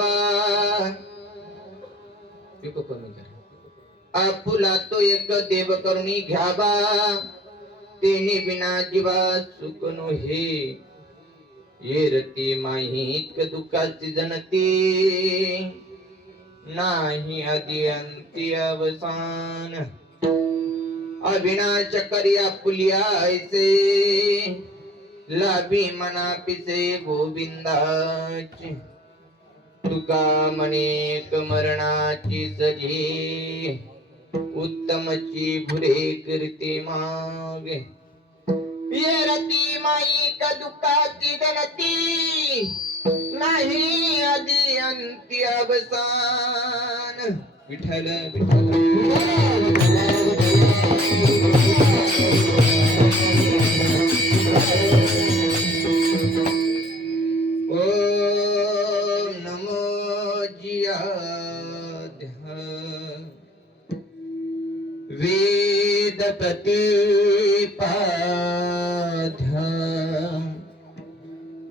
घ्यावा आपुला तो एक देव करुणी घ्यावा तेने बिना जीवा सुख नो हे येरती माहिक दुःखाची जनती नाही आदि अंती अवसान अविनाश करी आपुलिया ऐसे लाभी मना पिसे गोविंदाची तुका मनेक मरणाची सजी उत्तमची भुरे करते मागे येरती माईक दुःखाची गणती नाही आदि अंती अवसान विठ्ठल ओम नमो जियाध्य वेद प्रतिपाध्य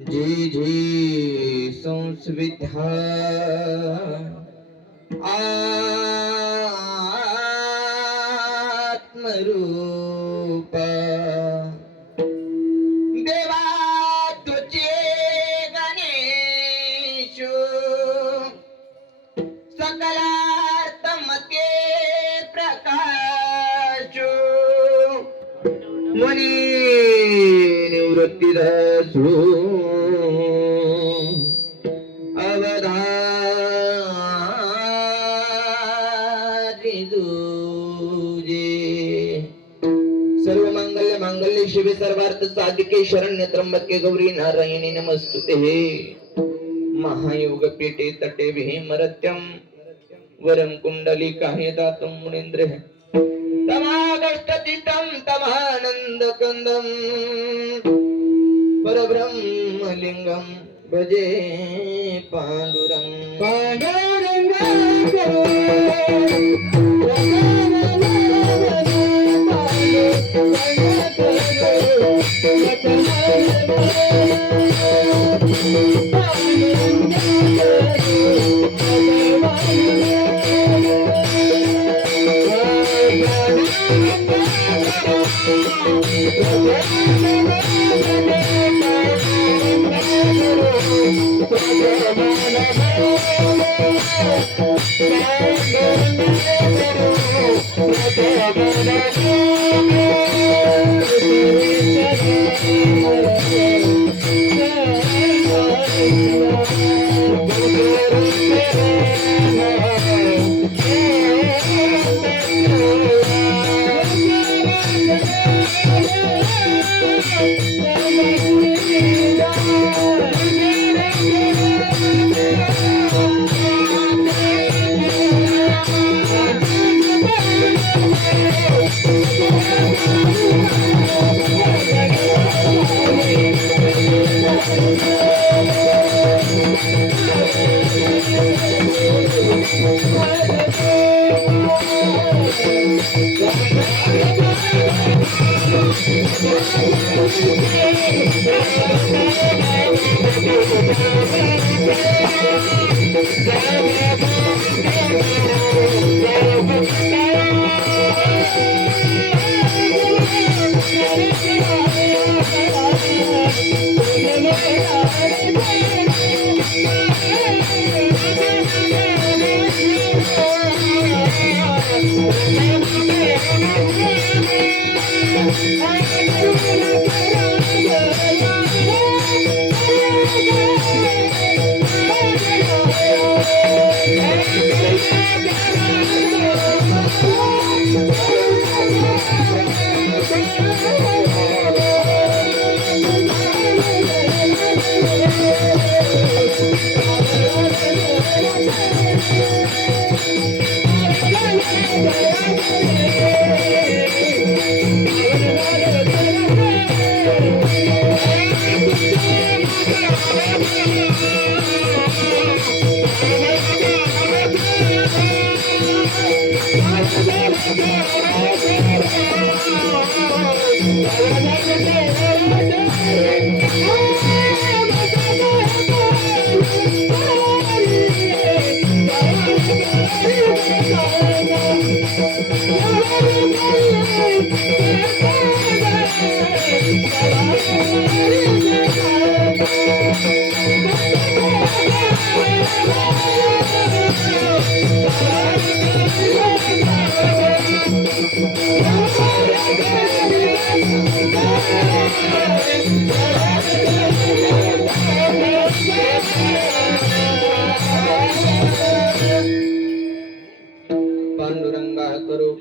जी जी संस्विध्या आत्मरूपा देवा तुझे गणेशो सकलार्थमते प्रकाशो मुनी निवृत्तिरसु सर्व मंगल्य मांगल्य शिवे सर्वार्थ साधिके शरण्य त्र्यंबके गौरी नारायणी नमस्तुते महायोग पीठे तटे विहिमरत्यम वरम कुंडली काहे दातम मुनींद्र तमागष्टतितम तमानंद कंदम परब्रह्म लिंगम भजे पांडुरंग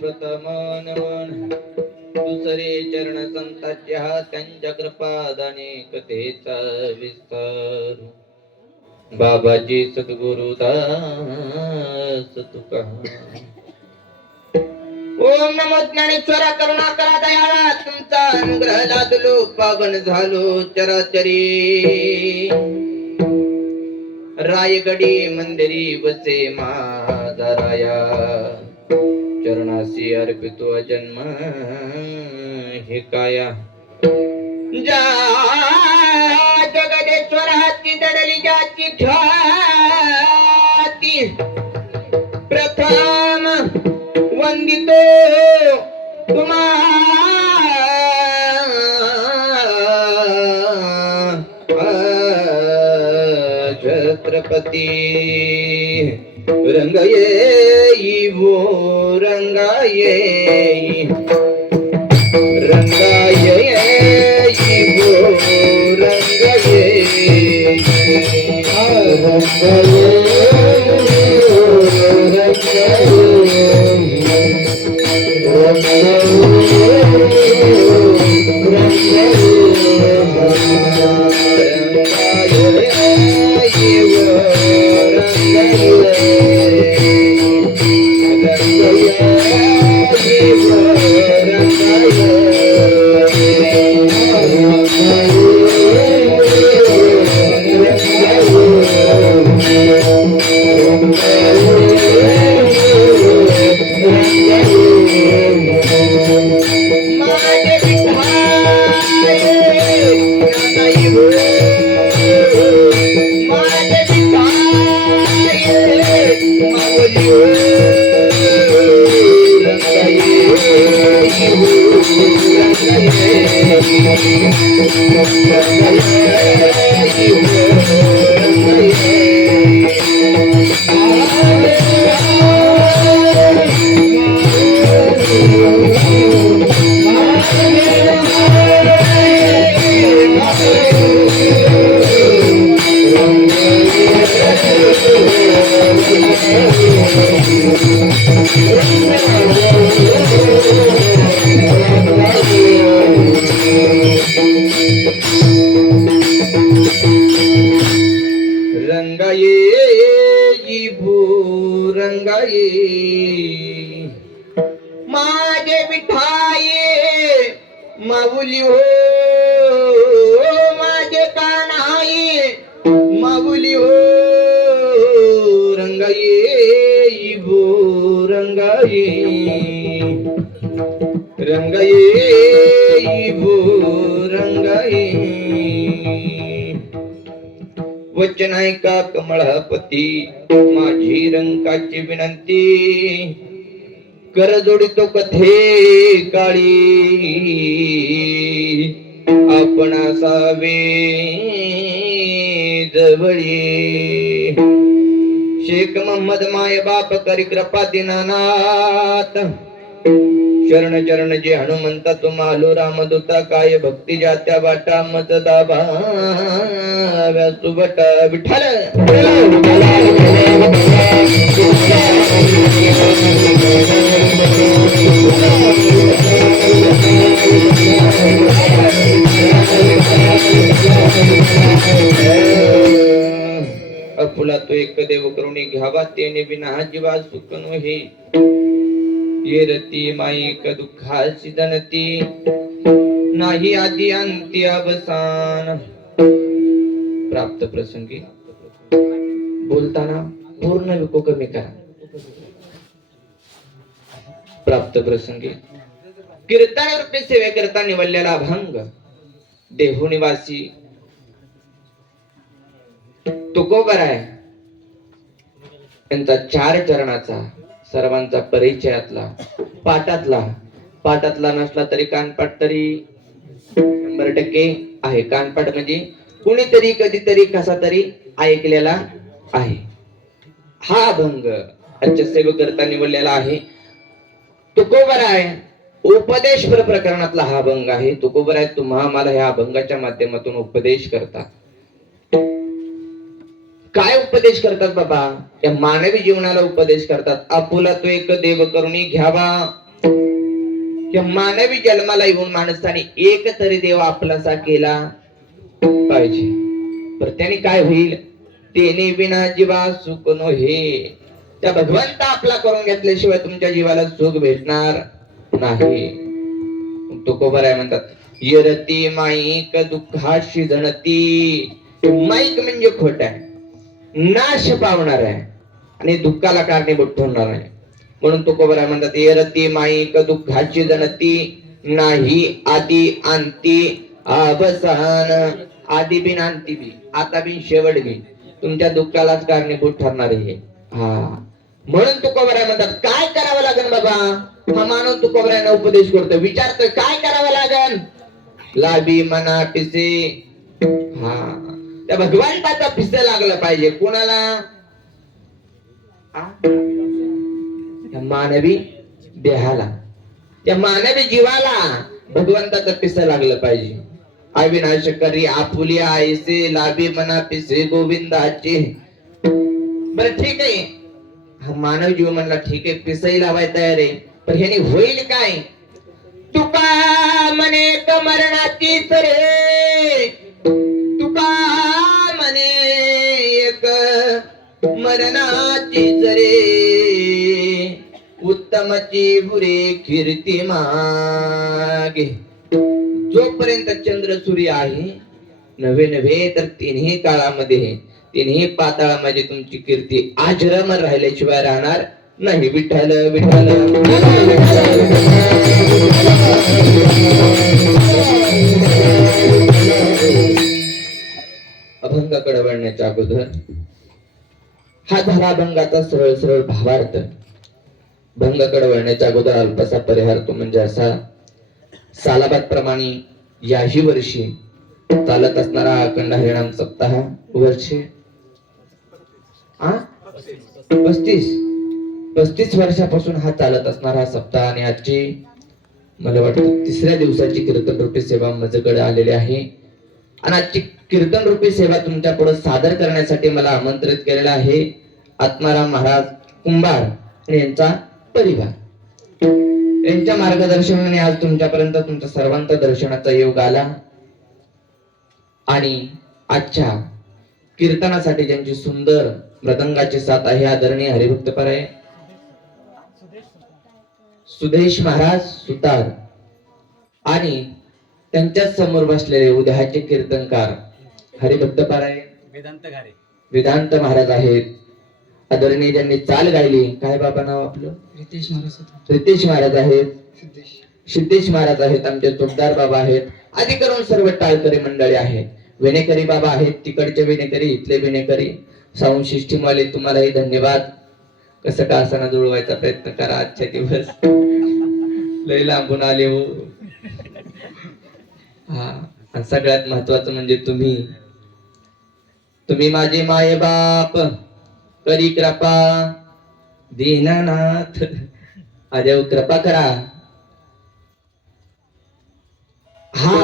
प्रथम नमन दुसरे चरण संताच्या त्यांच्या कृपादाने कथेचा विस्तार बाबाजी सद्गुरुदास तुका ओम नमो ज्ञानेश्वरा करुणाकरा दयाळा तुमचा अनुग्रह लादलो पावन झालो चराचरी रायगडी मंदिरी बसे माझा राया चरणासी अर्पितो जन्म हे काया जा जगदेश्वर हाती दडली ज्याची ख्याती प्रथम वंदितो तुम्हा छत्रपती रंगये वो रंगाये रंगाये वो रंगाये माझे विठाये माऊली हो माझे कान्हाये माऊली हो रंगाये भो रंगाये रंगाये भो रंगाये वचन ऐका कमळापती माझी रंकाची विनंती कर जोडितो कथे काळी आपण असावे जवळी शेख मोहम्मद माय बाप करी कृपा दीनानाथ शरण चरण जे हनुमंता तुम्हालो रामदूता काय भक्ती जात्या वाटा मत दाबा सुबटा विठ्ठल अपुला तो एक देव करुणी घ्यावा तेने विना जीवा सुख नोहे ये रती माईक दुःखाची जनती नाही आदि अंती अवसान प्राप्त प्रसंगी बोलताना पूर्ण विको कमी करा प्राप्त प्रसंगी कीर्तन रूपी सेवे करता निवडलेला अभंग देहू निवासी तुकोबर आहे त्यांचा 4 चरणाचा सर्वांचा परिचयातला पाठातला नसला तरी कानपाठ तरी 100% आहे. कानपाठ म्हणजे कुणीतरी कधीतरी कसा तरी ऐकलेला आहे. हा अभंग आजच्या सेवा करता निवडलेला आहे. तुकोबर आहे उपदेश प्रकरणातला हा अभंग आहे. तुकोबर आहे तुम्हा मला ह्या अभंगाच्या माध्यमातून उपदेश करता. काय उपदेश करतात बाबा? या मानवी जीवनाला उपदेश करतात. आपुला तो एक देव करुणी घ्यावा कि मानवी जन्माला येऊन माणसाने एक तरी देव आपलासा केला पाहिजे. तर त्याने काय होईल? तेने बिना जीवा सुख नो हे. त्या भगवंत आपला करून घेतल्याशिवाय तुमच्या जीवाला सुख भेटणार नाही. तुकोबर आहे म्हणतात, यरती माईक दुःखाशी जणती. माईक म्हणजे खोट आहे, नाश पावणार आहे आणि दुःखाला कारणीभूत ठरणार आहे. म्हणून तुकोबर आहे म्हणतात, यरती माईक दुःखाची जणती, नाही आदी अंती अवसान. आदी बिन अंती बी, आता बिन शेवट बी तुमच्या दुःखालाच कारणीभूत ठरणार आहे. हा म्हणून तुकोबर आहे म्हणतात, काय करावं लागेल बाबा? हा मानव तुकोबरायांना उपदेश करतो, विचारतोय काय करावं लागेल? लाभी मना पिसे. हा त्या भगवंताचा पिसे लागलं पाहिजे. कोणाला? त्या मानवी देहाला, त्या मानवी जीवाला भगवंताचं पिसं लागलं पाहिजे. अविनाश करी आपुलिया ऐसे, लाभी मना पिसे गोविंदाचे. बरं ठीक आहे, हा मानव जीव म्हणला ठीक आहे, पिसही लावाय तयार आहे, पण ह्याने होईल काय? तुका म्हणे मरणाची सरे, तुका म्हणे एक मरणाची जरे, उत्तमची बुरे कीर्ती मागे. जोपर्यंत चंद्र सूर्य आहे, नव्हे नव्हे तर तिन्ही काळामध्ये, तिन्ही पाताळामध्ये तुमची कीर्ती आजरामर राहिल्याशिवाय राहणार नाही. विठ्ठल विठ्ठल. अभंगाकडे वळण्याच्या अगोदर हा झाला अभंगाचा सरळ सरळ भावार्थ. भंगाकडे वळण्याच्या अगोदर अल्पसा परिहार तो म्हणजे असा, सालाबाद प्रमाणे याही वर्षी चालत असणारा अखंड हरिनाम सप्ताह वर्षे 35 वर्षापासून हा चालत असणारा सप्ताह, आणि आजची मला वाटतं तिसऱ्या दिवसाची कीर्तन रूपी सेवा माझ्याकडे आलेली आहे. आणि आजची कीर्तन रूपी सेवा तुमच्या पुढे सादर करण्यासाठी मला आमंत्रित केलेला आहे आत्माराम महाराज कुंभार आणि यांचा परिवार. यांच्या मार्गदर्शनाने आज तुमच्यापर्यंत तुमच्या सर्वांचा दर्शनाचा योग आला. आणि आजच्या कीर्तनासाठी ज्यांची सुंदर मृदंगाची साथ आहे, आदरणीय हरिभक्तपराय सुदेश महाराज सुतार, आणि त्यांच्याच समोर बसलेले उद्याचे कीर्तनकार हरिभक्तपराय वेदांत महाराज आहेत. आदरणीय ज्यांनी चाल गायली, काय बाबा नाव आपलं? रितेश महाराज आहेत, सिद्धेश महाराज आहेत, आमचे चोपदार बाबा आहेत, आदी करून सर्व टाळकरी मंडळी आहेत. विनेकरी बाबा आहेत, तिकडचे विनेकरी, इथले विनेकरी, साऊंड सिस्टीम वाले, तुम्हालाही धन्यवाद. कसं का असताना जुळवायचा प्रयत्न करा. आजच्या दिवस लय लांबून आले हो. हा, सगळ्यात महत्वाचं म्हणजे तुम्ही माझे माये बाप, करी कृपा दीनानाथ. अदेव कृपा करा. हा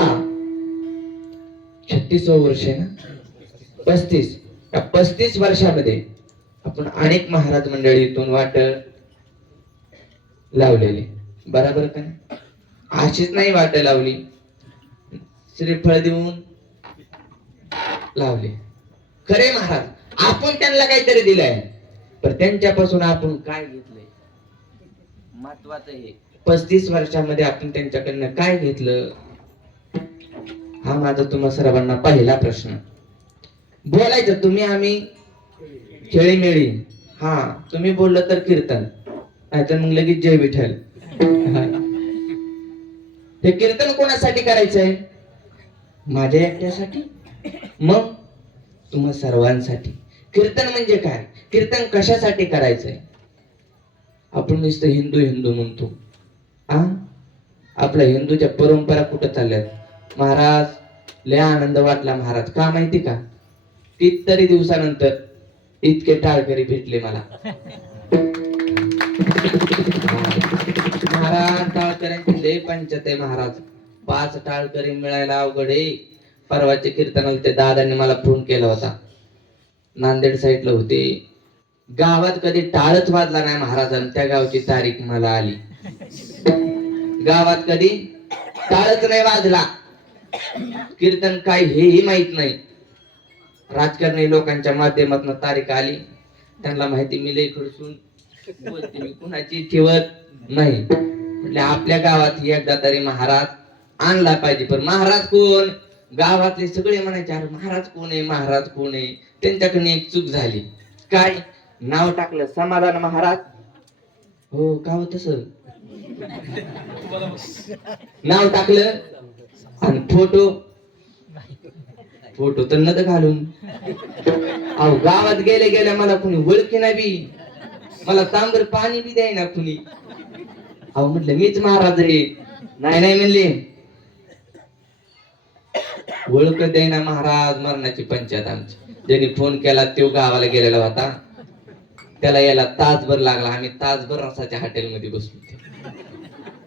36 वर्ष आहे ना, 35 वर्षामध्ये आपण अनेक महाराज मंडळी इथून वाट लावलेली, बरोबर का नाही? अशीच नाही वाट लावली, श्रीफळ देऊन लावले. खरे महाराज आपण त्यांना काहीतरी दिलंय, पण त्यांच्यापासून आपण काय घेतलंय महत्वाचं हे. 35 वर्षामध्ये आपण त्यांच्याकडनं काय घेतलं, हा माझा तुम्हा सर्वांना पहिला प्रश्न. बोलायचं तुम्ही आम्ही खेळीमेळी, हा तुम्ही बोललं तर कीर्तन, नाहीतर मग लगेच जय विठ्ठल. हे कीर्तन कोणासाठी करायचंय? माझ्या एकट्यासाठी? मग तुम्हा सर्वांसाठी. कीर्तन म्हणजे काय? कीर्तन कशासाठी करायचंय? आपण नुसतं हिंदू हिंदू म्हणतो. आपल्या हिंदूच्या परंपरा कुठं चालल्यात? महाराज लय आनंद वाटला महाराज, का माहिती का? कितीतरी दिवसानंतर इतके टाळकरी भेटले मला. महाराज टाळकऱ्यांची लय पंचायत आहे महाराज. 5 टाळकरी मिळायला अवघड आहे. परवाच्या कीर्तनाला ते दादांनी मला फोन केला होता, नांदेड साईडला होते, गावात कधी टाळच वाजला नाही महाराजांना, त्या गावची तारीख मला आली. गावात कधी टाळच नाही वाजला. कीर्तन काय हेही माहित नाही. राजकारणी लोकांच्या माध्यमातून तारीख आली, त्यांना माहिती मी लई खडसून बोलते, मी कुणाची ठेवत नाही. म्हणजे आपल्या गावात एकदा तरी महाराज आणला पाहिजे. पण महाराज कोण? गावातले सगळे म्हणायचे अरे महाराज कोण आहे, महाराज कोण आहे. त्यांच्याकडे एक चूक झाली. काय? नाव टाकलं समाधान महाराज. हो का होत सर, नाव टाकलं आणि फोटो तर नद घालून. अहो गावात गेले गेल्या मला कुणी ओळखी नाही बी, मला तांबर पाणी बी द्याय ना कुणी. अहो म्हटलं मीच महाराज रे. नाही म्हणले, ओळख द्यायना महाराज. मरणाची पंचायत आमची. ज्यांनी फोन केला तो गावाला गेलेला होता, त्याला यायला तासभर लागला. आम्ही तासभर रसाच्या हॉटेलमध्ये बसलो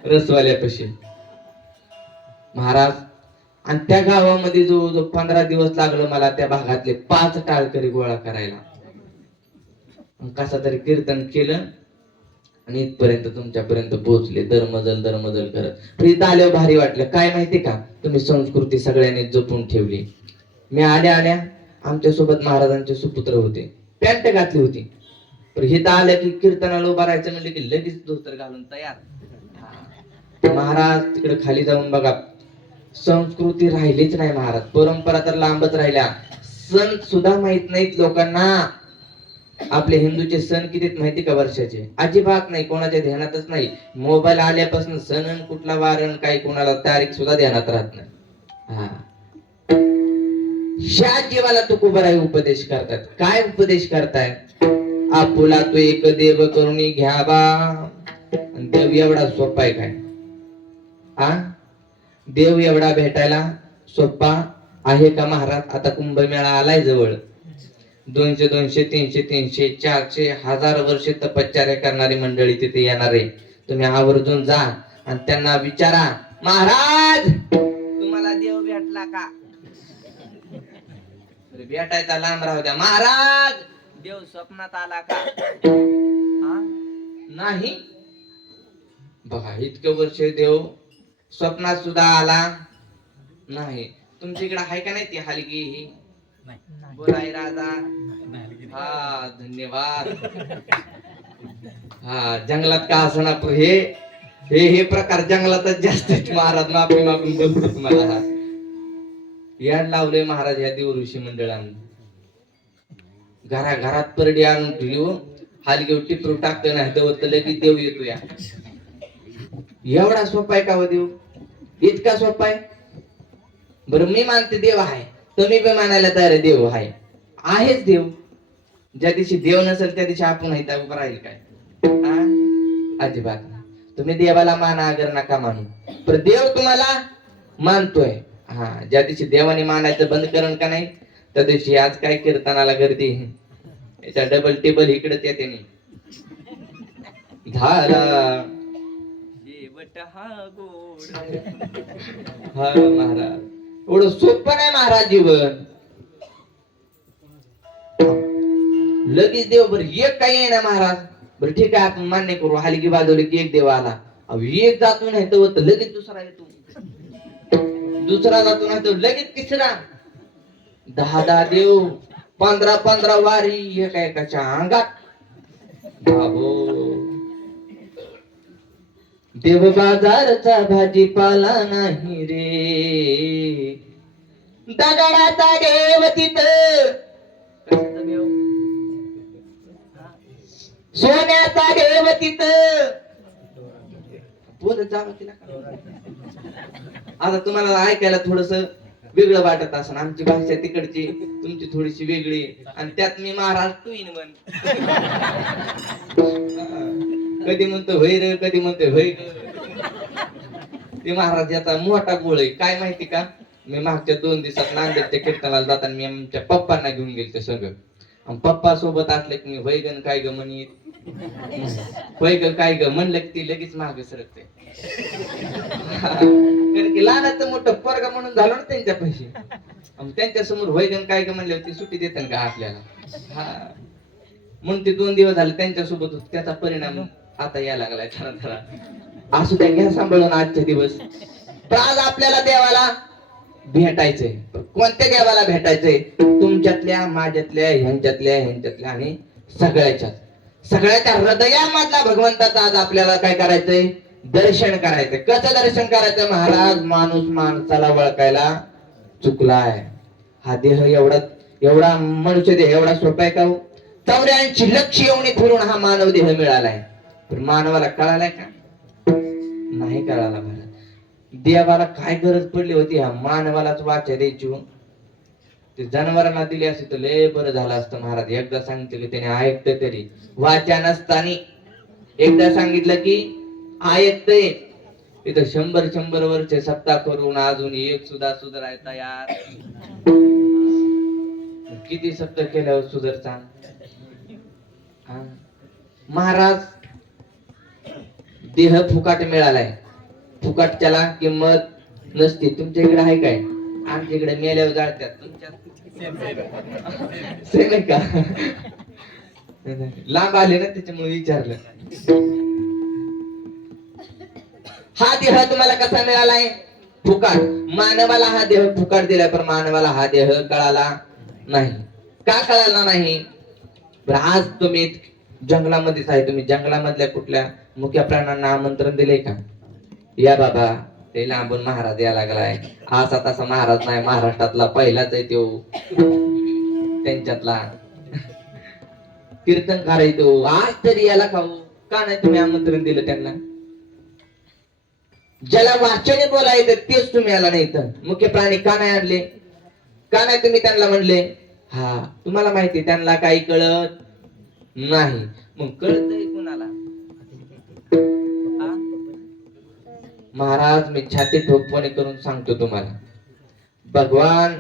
रसवाल्यापाशी महाराज. आणि त्या गावामध्ये जो 15 दिवस लागलं मला त्या भागातले 5 टाळकरी गोळा करायला. कसा तरी कीर्तन केलं आणि इथपर्यंत तुमच्यापर्यंत पोहोचले, दरमजल करत. इथं आल्यावर भारी वाटलं. काय माहिती का, तुम्ही संस्कृती सगळ्यांनी जपून ठेवली. मी आल्या आमच्या सोबत महाराजांचे सुपुत्र होते, पॅन्ट घातली होती. पण इथं आल्या की कीर्तनाला उभा राहायचं म्हणलं की लगेच धोतर घालून तयार. महाराज तिकडे खाली जाऊन बघा, संस्कृती राहिलीच नाही महाराज. परंपरा तर लांबच राहिल्या. सण सुद्धा माहित नाहीत लोकांना. आपले हिंदूचे सण किती माहिती का वर्षाचे? अजिबात नाही, कोणाच्या ध्यानातच नाही. मोबाईल आल्यापासून सण कुठला वारण काही कोणाला तारीख सुद्धा ध्यानात राहत नाही. हा, ह्या जीवाला तुकोबराई उपदेश करतात. काय उपदेश करताय? आपुला तो एक देव करुणी घ्यावा. देव एवढा सोपा आहे काय? हा, देव एवढा भेटायला सोपा आहे का महाराज? आता कुंभमेळा आलाय जवळ. 200, 300, 400, 1000 वर्षे तपश्चर्या करणारी मंडळी तिथे येणार आहे. तुम्ही आवर्जून जा आणि त्यांना विचारा, महाराज तुम्हाला देव भेटला का? भेटायचा लांब राहू द्या. महाराज देव स्वप्नात आला का? नाही. बघा इतकं वर्ष देव स्वप्नात सुद्धा आला नाही. तुमच्या इकडे आहे का नाही ती हलगी ही? बोलाय राजा. हा, धन्यवाद. हा, जंगलात का असना हे प्रकार जंगलातच जास्त आहेत महाराज. माफी मागून बोलतो तुम्हाला. याड लावलंय महाराज या देव ऋषी मंडळांनी. घरात परडी आणून ठेवली. हलगी टिपरू टाकतो नाही तर लगेच देव येतो. या एवढा सोपा आहे का हो देव? इतका सोपा आहे? बरं मी मानते देव आहे, तुम्ही पण मानायला तयार आहे देव आहे. आहेच देव. ज्या दिवशी देव नसेल त्या दिवशी आपण इथं उभं राहील काय? अजिबात नाही. तुम्ही देवाला माना अगर नका मानू, पण देव तुम्हाला मानतोय. हा, ज्या दिवशी देवाने मानायचं बंद करण का नाही त्या दिवशी आज काय कीर्तनाला गर्दी, याच्या डबल टेबल इकडेच येते नाही. झाला हा महाराज, एवढं सोपं नाही महाराज जीवन. लगेच देव बरं एक काही आहे ना महाराज. बरं ठीक आहे आपण मान्य करू, हलगी वाजवली की एक देव आला. एक जातो नाही तर लगेच दुसरा येतो, दुसरा जातो नाही तर लगेच तिसरा. 10 देव, 15 वारी एकाच्या अंगात. बाबो, देव बाजारचा भाजीपाला नाही रे. दगडाचा देव तिथं, सोन्याचा देव तिथं. आता तुम्हाला ऐकायला थोडस वेगळं वाटत असेल. आमची भाषा तिकडची, तुमची थोडीशी वेगळी, आणि त्यात मी महाराष्ट्र इन म्हण. कधी म्हणतो होय रे, कधी म्हणतो होय. ते महाराज याचा मोठा गोळ आहे. काय माहिती का, मी मागच्या 2 दिवसात नांदेडच्या कीर्तनाला जाताना मी आमच्या पप्पांना घेऊन गेलते सगळं. पप्पा सोबत असले की मी होय गण काय ग म्हणीत, होय ग काय ग म्हणलं की ती लगेच मागे सरकते. कारण की लहानाचं मोठं पोरगा म्हणून झालो ना त्यांच्या पैसे. त्यांच्या समोर होय गण काय ग म्हणले ती सुट्टी देतात का आपल्याला? हा, म्हणून ते 2 दिवस झाले त्यांच्या सोबत, त्याचा परिणाम आता यायला लागलाय थोडा. असू द्या, घ्या सांभाळून आजचे दिवस. पण आज आपल्याला देवाला भेटायचंय. कोणत्या देवाला भेटायचंय? तुमच्यातल्या, माझ्यातल्या, ह्यांच्यातल्या आणि सगळ्याच्या हृदयामधला भगवंताचा आज आपल्याला काय करायचंय? दर्शन करायचंय. कसं दर्शन करायचं महाराज? माणूस माणसाला ओळखायला चुकलाय. हा देह एवढा मनुष्य देह एवढा सोपा आहे का हो? 84 लक्ष येऊन फिरून हा मानव देह मिळालाय. पण मानवाला कळालाय का? नाही कळाला महाराज. देवाला काय गरज पडली होती ह्या मानवालाच वाचा द्यायची? ते जनावरांना दिली असती तर लय बरं झालं असतं महाराज. एकदा सांगितलं की त्याने ऐकतं तरी. वाचा नसताना एकदा सांगितलं की ऐकतंय. तिथं 100 वर्ष सप्ताह करून अजून एक सुद्धा सुधारायचा यार. किती सप्ताह केल्यावर सुधारता महाराज? देह फुकाट मिळालाय. फुकाटच्याला किंमत नसते. तुमच्या इकडे आहे काय? आमच्या इकडे मेल्यावर जाळतात. तुमच्या सेम आहे का? लांब आले ना त्याच्यामुळे विचारलं. हा देह तुम्हाला कसा मिळालाय? फुकाट. मानवाला हा देह फुकाट दिलाय, पण मानवाला हा देह कळाला नाही. का कळाला नाही? आज तुम्ही जंगलामध्येच आहे. तुम्ही जंगलामधल्या कुठल्या मुख्य प्राण्यांना आमंत्रण दिले का? या बाबा, ते लांबून महाराज या लागलाय. असा तसा महाराज नाही, महाराष्ट्रातला पहिलाच आहे तो. त्यांच्यातला कीर्तनकार आहे तो. आज तरी याला खाऊ का नाही तुम्ही आमंत्रण दिलं त्यांना? ज्याला वाचने बोलायचं तेच तुम्ही याला नाही. तर मुख्य प्राणी का नाही आणले? का नाही तुम्ही त्यांना म्हणले? हा, तुम्हाला माहिती त्यांना काही कळत नाही. मग कळतंय कुणाला? महाराज, मी छाती ठोकपणे करून सांगतो तुम्हाला, भगवान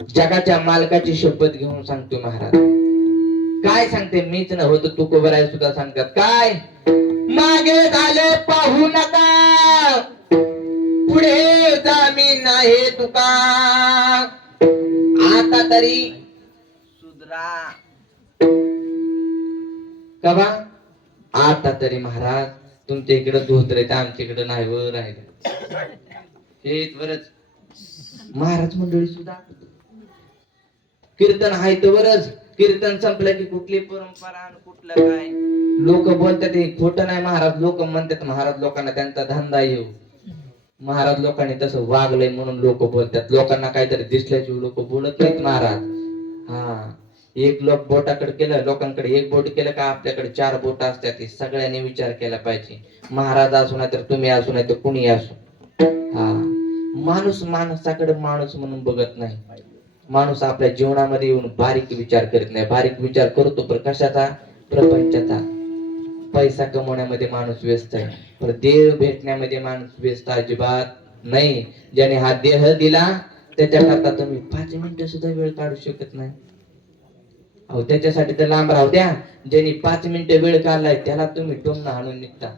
जगाच्या मालकाची शपथ घेऊन सांगतो महाराज. काय सांगते? मीच नव्हतं तुकोबराय सुद्धा सांगतात. काय? मागे झाले पाहू नका, पुढे जामीन आहे तुका. आता तरी सुधरा. का बा? आता तरी महाराज तुमच्या इकडे धोत्र आमच्या इकडे नाही वर राहिलं. हे बरच महाराज मंडळी सुद्धा कीर्तन आहे तर बरच. कीर्तन संपलं की कुठली परंपरा आणि कुठलं काय लोक बोलतात हे खोटं नाही महाराज. लोक म्हणतात महाराज लोकांना त्यांचा धंदा येऊ. महाराज लोकांनी तसं वागलंय म्हणून लोक बोलतात. लोकांना काहीतरी दिसल्याशिवाय लोक बोलत नाहीत महाराज. हा, एक लोक बोटाकडे केलं, लोकांकडे एक बोट केलं का आपल्याकडे 4 बोट असतात. हे सगळ्यांनी विचार केला पाहिजे. महाराज असू नाही तर तुम्ही असू नाही तर कुणी असू. हा, माणूस माणसाकडे माणूस म्हणून बघत नाही. माणूस आपल्या जीवनामध्ये येऊन बारीक विचार करत नाही. बारीक विचार करतो पण कशाचा? प्रपंचाचा. पैसा कमवण्यामध्ये माणूस व्यस्त आहे, पण देव भेटण्यामध्ये माणूस व्यस्त अजिबात नाही. ज्याने हा देह दिला त्याच्याकरता तुम्ही 5 मिनिटं सुद्धा वेळ काढू शकत नाही. अहो, त्याच्यासाठी तर लांब राहू द्या. ज्यांनी 5 मिनिटं वेळ काढलाय त्याला तुम्ही टोमणं हाणून निघता.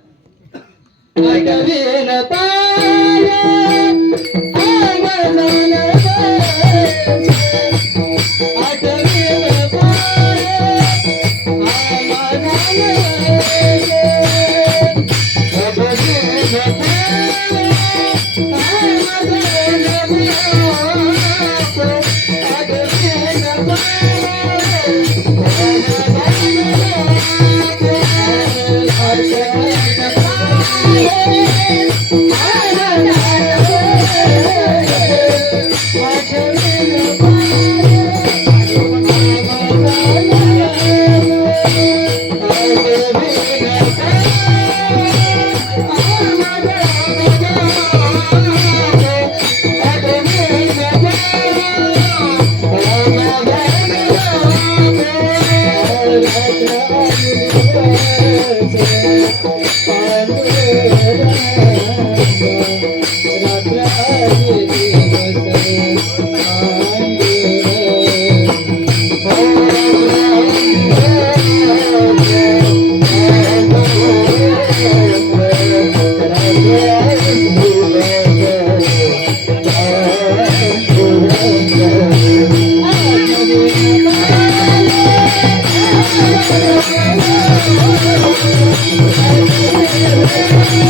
Thank you.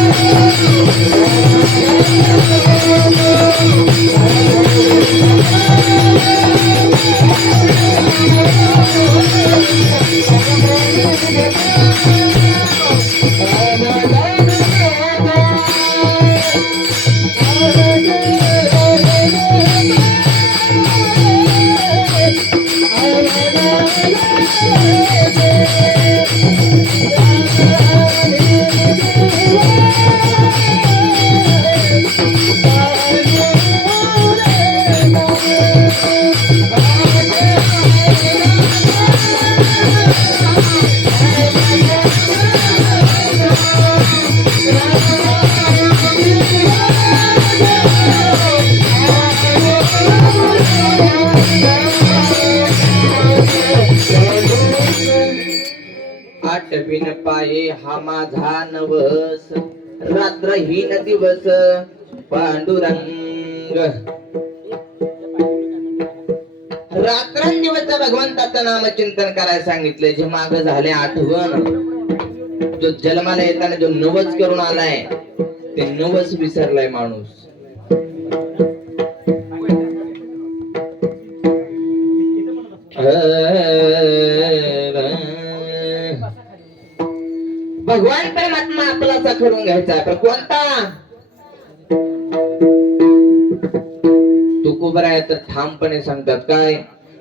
आहे हा माझा नवस, रात्रहीन दिवस पांडुरंग. रात्रंदिवस भगवंताचं नामचिंतन करायला सांगितलंय. जे माग झाले आठवण, जो जन्माला येताना जो नवस करून आलाय ते नवस विसरलाय माणूस. भगवान परमात्मा आपलाचा करून घ्यायचा, पण कोणता? तुकोबर आहे तर ठामपणे सांगतात काय,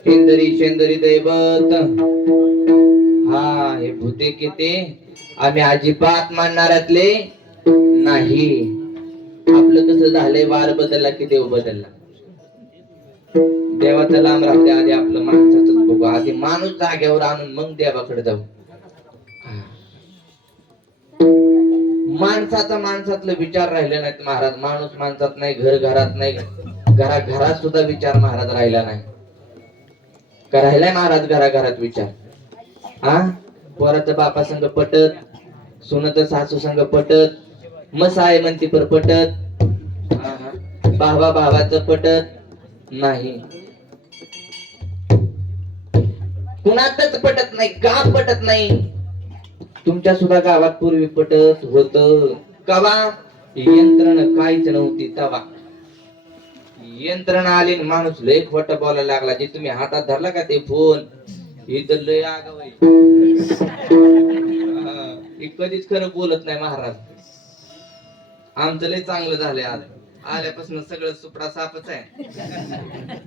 इंदरी शेंदरी दैवत. हा हे भूते किती आम्ही अजिबात मानणाऱ्यातले नाही. आपलं कसं झालंय, वार बदलला की देव बदलला. देवाचा लांब राहते, आधी आपलं माणसाच बघू. आधी माणूस जागेवर आणून मग देवाकडे जाऊ. माणसातलं विचार राहिले नाहीत महाराज. माणूस माणसात नाही, घर घरात नाही, घरात सुद्धा विचार महाराज राहिला नाही. का राहिलाय महाराज घरात विचार? हा, पोराचं बापा संग पटत, सुनत सासू संग पटत, मसाय म्हणती पर पटत, भावा भावाचं पटत नाही. कुणातच पटत नाही. का पटत नाही? तुमच्या सुद्धा गावात पूर्वी पटत होत. कवा? यंत्रणा काहीच नव्हती तवा. यंत्रणा आली आणि माणूस लय खोटं बोलायला लागला. जे तुम्ही हातात धरला का ते फोन, हे तर लय आगाव आहे. कधीच खरं बोलत नाही महाराज. आमचं लय चांगलं झालंय. आज आल्यापासून सगळं सुपडा सापच आहे.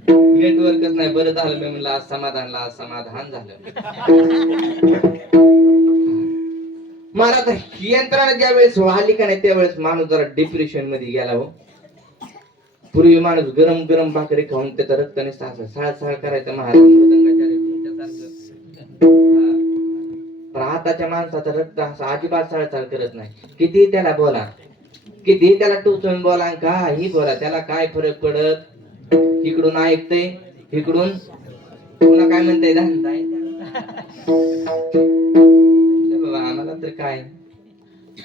नेटवर्कच नाही. बरं झालं मी म्हणलं आज समाधान झालं. महाराज ही यंत्रणा ज्या वेळेस आली का नाही त्यावेळेस माणूस जरा डिप्रेशन मध्ये गेला हो. पूर्वी माणूस गरम गरम भाकरी खाऊन त्याचा रक्त निसता साळ करायचा महाराज, पण आताच्या माणसाचं रक्त असं अजिबात साळसाळ करत नाही. किती त्याला बोला, किती त्याला टोचून बोला, काही बोला, त्याला काय फरक पडत? इकडून ऐकतय, इकडून तुला काय म्हणताय बाबा आम्हाला तर काय.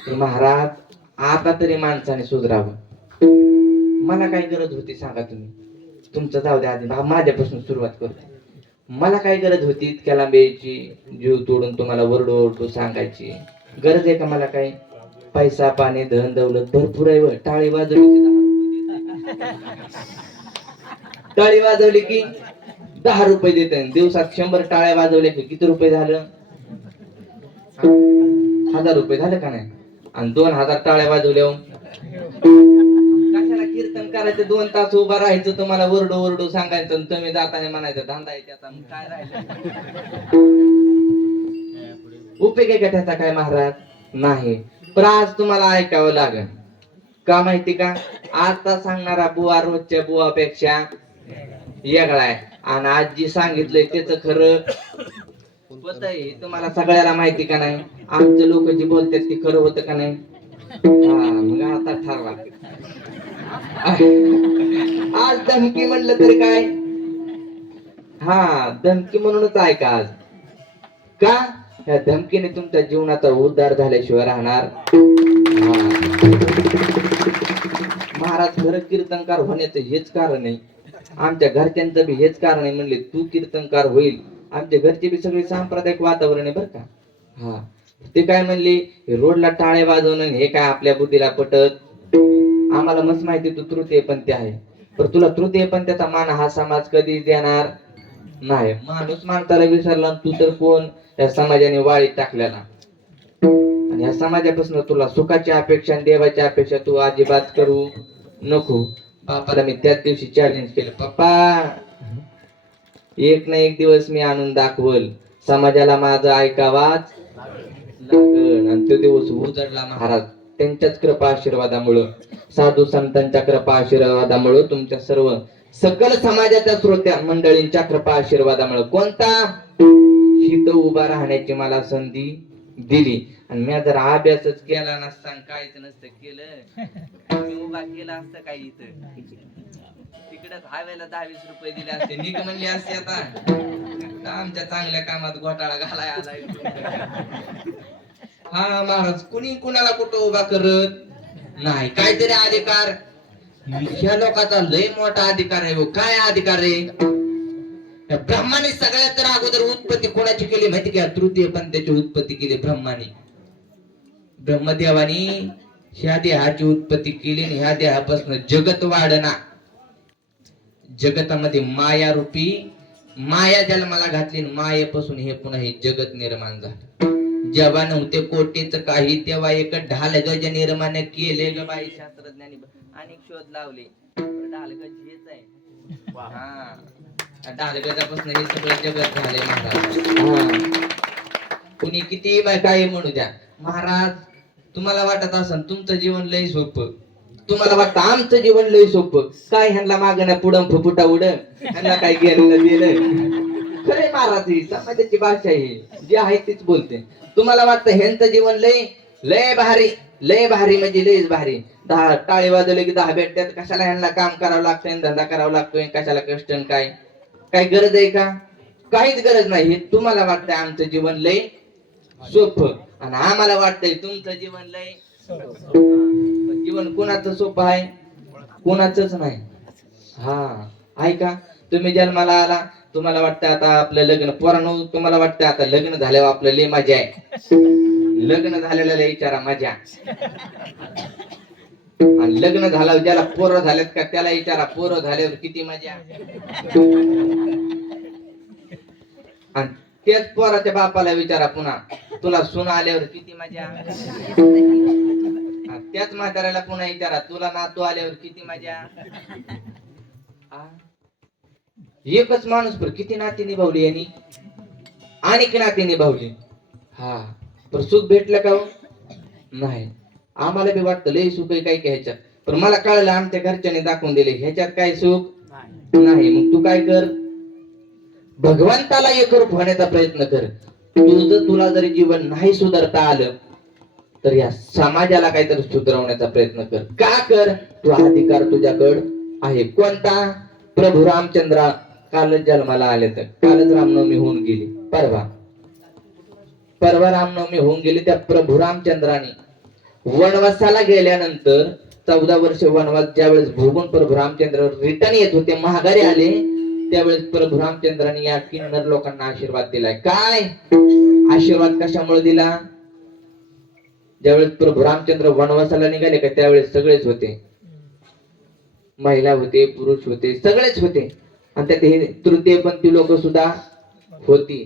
महाराज आता तरी माणसाने सुधरावं. मला काय गरज होती सांगा तुम्ही? तुमचं जाऊ द्या, आधी माझ्यापासून सुरुवात करतो. मला काय गरज होती इतक्या लांब यायची, जीव तोडून तुम्हाला वरडू सांगायची? गरज आहे का मला? काय पैसा पाणी धन दौलत भरपूर आहे. टाळी वाजवली, टाळी वाजवली की 10 रुपये देते. दिवसात 100 टाळ्या वाजवल्या की किती रुपये झालं? 1000 रुपये झाले का नाही? आणि 2000 टाळ्या वाजवल्या कशाला कीर्तन करायचं? 2 तास उभा राहायचं, तुम्हाला वरडू सांगायचं, तुम्ही जाताना म्हणायचं धंदा आहे त्याचा. मग काय राहिलं? उपयोग आहे का त्याचा काय महाराज? नाही. पण आज तुम्हाला ऐकावं लागेल. का माहिती का? आता सांगणारा बुवा रोजच्या बुवापेक्षा वेगळा आहे. आणि आज जी सांगितलंय त्याच खरं होत आहे तुम्हाला सगळ्याला माहिती का नाही? आमचं लोक जी बोलतात ते खरं होतं का नाही? मग आता ठरवा. आज धमकी म्हणलं तरी काय? धमकी म्हणूनच ऐका आज. का? या धमकीने तुमच्या जीवनाचा उद्धार झाल्याशिवाय राहणार. महाराज खरं कीर्तनकार होण्याचं हेच कारण आहे. आमच्या घरच्यांचं बी हेच कारण आहे. म्हणले तू कीर्तनकार होईल. आमच्या घरचे बी सगळे सांप्रदायिक वातावरण आहे बर का. ते काय म्हणले, रोडला टाळे वाजवणं हे काय आपल्या बुद्धीला पटत? आम्हाला मस्त माहिती तू तृतीय पंथी आहे, पण तुला तृतीय पंथाचा मान हा समाज कधी देणार नाही. माणूस माणसाला विसरला, तू तर कोण? या समाजाने वाळीत टाकलेला. आणि या समाजापासून तुला सुखाची अपेक्षा आणि देवाची अपेक्षा तू अजिबात करू नको. बापाला मी त्याच दिवशी चॅलेंज केलं, पप्पा एक ना एक दिवस मी आणून दाखवल, समाजाला माझं ऐकावाच लागल. आणि तो दिवस उजडला महाराज. त्यांच्याच कृपा आशीर्वादामुळं, साधू संतांच्या कृपा आशीर्वादामुळं, तुमच्या सर्व सकल समाजाच्या श्रोत्या मंडळींच्या कृपा आशीर्वादामुळं कोणता हित उभा राहण्याची मला संधी दिली. आणि मी जर अभ्यासच केला नसता, काहीच नसतं केलं, मी उभा केला असतं काही इथं तिकडच हायवेला 10-20 रुपये दिले असते, निघ म्हणली असते. आता आमच्या चांगल्या कामात घोटाळा घालाय आलाय. हा महाराज, कुणी कुणाला कुठं उभा करत नाही. काहीतरी अधिकार ह्या लोकांचा लय मोठा अधिकार आहे. काय अधिकार आहे? ब्रह्माने सगळ्यात तर अगोदर उत्पत्ती कोणाची केली माहिती का? तृतीय पंथाची उत्पत्ती केली ब्रह्माने. ब्रह्मदेवानी ह्या देहाची उत्पत्ती केली आणि ह्या देहापासून जगत वाढना. जगतामध्ये माया रूपी माया जन्माला घातली, मायेपासून हे पुन्हा हे जगत निर्माण झालं. जेव्हा नव्हते कोटीच काही, तेव्हा एक ढालगज निर्माण केले ग बाई शास्त्रज्ञांनी. अनेक शोध लावले. ढालगज हेच आहे. हा, ढालगजापासून हे सगळं जगत झालंय महाराज. कुणी किती काय म्हणू द्या महाराज, तुम्हाला वाटत असेल तुमचं जीवन लय सोपं, तुम्हाला वाटतं आमचं जीवन लय सोपं. काय ह्यांना मागणं पुढं फुफुटा उड, ह्यांना काय गेलं दिलं. खरे महाराज, ही समाजाची भाषा आहे, जी आहे तीच बोलते. तुम्हाला वाटतं ह्यांचं जीवन लय लय भारी, लय भारी म्हणजे लयच भारी. 10 टाळे वाजवले की 10 भेटतात. कशाला ह्यांना काम करावं लागतंय, धंदा करावा लागतोय, कशाला कष्ट काय काय गरज आहे का? काहीच गरज नाही. तुम्हाला वाटतंय आमचं जीवन लय सोपं आणि आम्हाला वाटतंय तुमचं जीवन लय सोपं. जीवन कोणाचं सोपं आहे? कोणाचंच नाही. हा, ऐका, तुम्ही जन्माला आला, तुम्हाला वाटतं आता आपलं लग्न, पोरांनो तुम्हाला वाटतं आता लग्न झाल्यावर आपलं लय मजा आहे. लग्न झालेला लय विचारा मजा. आणि लग्न झाल्यावर ज्याला पोरं झालेत का त्याला विचारा पोरं झाल्यावर किती मजा. आणि तेच पोराच्या बापाला विचारा पुन्हा, तुला सून आल्यावर किती मजा. त्याच म्हाताऱ्याला पुन्हा विचारा, तुला नातू आल्यावर किती मजा. एकच माणूस पर किती नाती निभावली यांनी, आणि नाती निभावली. हा, पण सुख भेटलं का हो? नाही. आम्हाला बी वाटतं लय सुख आहे काय काय ह्याच्यात, पण मला कळलं आमच्या घरच्याने दाखवून दिले ह्याच्यात काय सुख नाही. मग तू काय कर, भगवंताला एकरूप होण्याचा प्रयत्न कर. तुला जरी जीवन नाही सुधारता आलं तर या समाजाला काहीतरी सुधारवण्याचा प्रयत्न कर. का कर? तो अधिकार तुझ्याकडे आहे. कोणता? प्रभू रामचंद्र कालच जन्माला आले, तर कालच रामनवमी होऊन गेली. परवा रामनवमी होऊन गेली. त्या प्रभू रामचंद्राने वनवासाला गेल्यानंतर 14 वर्ष वनवास ज्यावेळेस भोगून प्रभू रामचंद्र रिटर्न येत होते, महागारी आले, त्यावेळेस प्रभू रामचंद्रांनी या किन्नर लोकांना आशीर्वाद दिलाय. काय आशीर्वाद कशामुळे दिला? ज्यावेळेस प्रभू रामचंद्र वनवासाला निघाले का त्यावेळेस सगळेच होते, महिला होते, पुरुष होते, सगळेच होते. आणि त्यात हे तृतीयपंथी लोक सुद्धा होती.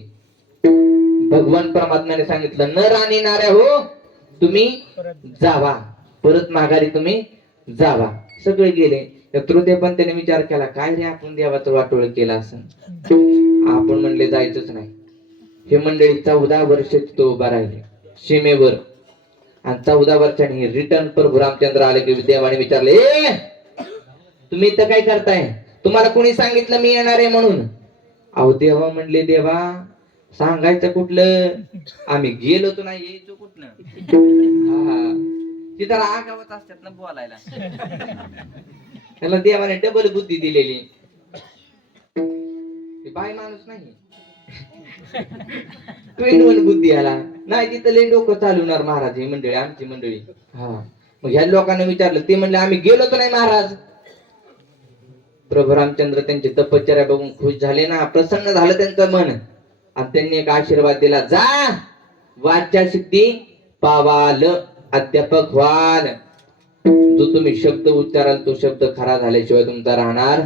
भगवान परमात्म्याने सांगितलं, नर आणि नाऱ्या हो तुम्ही जावा, परत माघारी तुम्ही जावा. सगळे गेले. त्या तृतीयपंथीने विचार केला, काय रे आपण देवाचं वाटोळ केलं असं. आपण म्हणले जायचंच नाही. हे मंडळी 14 वर्ष तिथं उभा राहिले सीमेवर. आणि 14 वर्षांनी रिटर्न प्रभू रामचंद्र आले की देवाने विचारले, ए तुम्ही इथं काय करताय? तुम्हाला कोणी सांगितलं मी येणार आहे म्हणून? अहो देवा म्हणले, देवा सांगायचं कुठलं, आम्ही गेलो तर नाही, यायचो कुठनं. ती जरा आगावत असतात ना बोलायला. त्याला देवाने डबल बुद्धी दिलेली. बाय माणूस नाही, ट्वेन वन बुद्धी आला नाही. तिथं लई डोकं चालवणार महाराज ही मंडळी, आमची मंडळी. हा, मग ह्या लोकांना विचारलं, ते म्हणले आम्ही गेलो तर नाही महाराज. प्रभू रामचंद्र त्यांची तपश्चर्या बघून खुश झाले ना, प्रसन्न झालं त्यांचं मन. आणि त्यांनी एक आशीर्वाद दिला, जा वाचा सिद्धी पावाल, अध्यापक व्हाल. जो तुम्ही शब्द उच्चाराल तो शब्द खरा झाल्याशिवाय तुमचा राहणार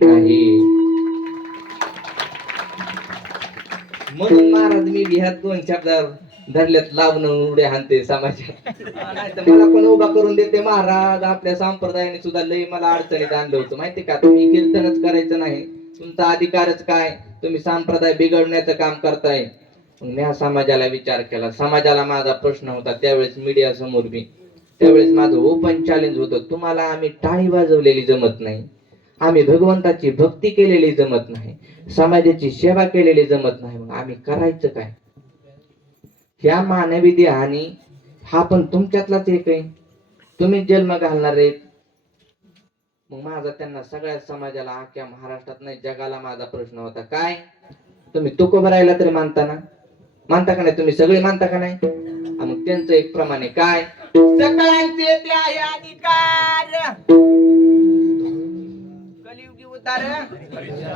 नाही. म्हणून महाराज मी ह्या 2 शब्द धरल्यात, लावणं उड्या हाणते समाजात. नाही तर मला पण उभा करून देते महाराज. आपल्या संप्रदायाने सुद्धा लय मला अडचणीत आणलं होतं माहिती का. तुम्ही कीर्तनच करायचं नाही, तुमचा अधिकारच काय, तुम्ही संप्रदाय बिघडण्याचं काम करताय. मग मी समाजाला विचार केला. समाजाला माझा प्रश्न होता त्यावेळेस मीडिया समोर बी. त्यावेळेस माझं ओपन चॅलेंज होतं, तुम्हाला आम्ही टाळी वाजवलेली जमत नाही, आम्ही भगवंताची भक्ती केलेली जमत नाही, समाजाची सेवा केलेली जमत नाही, मग आम्ही करायचं काय? ह्या मानवी देहानी हा पण तुमच्यातलाच एक आहे, तुम्ही जन्म घालणार आहेत. मग माझा त्यांना सगळ्या समाजाला, अख्ख्या महाराष्ट्रात नाही जगाला माझा प्रश्न होता, काय तुम्ही तुकोबरायला तरी मानता ना? मानता का नाही तुम्ही सगळे मानता का नाही मग त्यांचं एक प्रमाणे काय सकळांचे ते आहे अधिकार कलियुगी उतार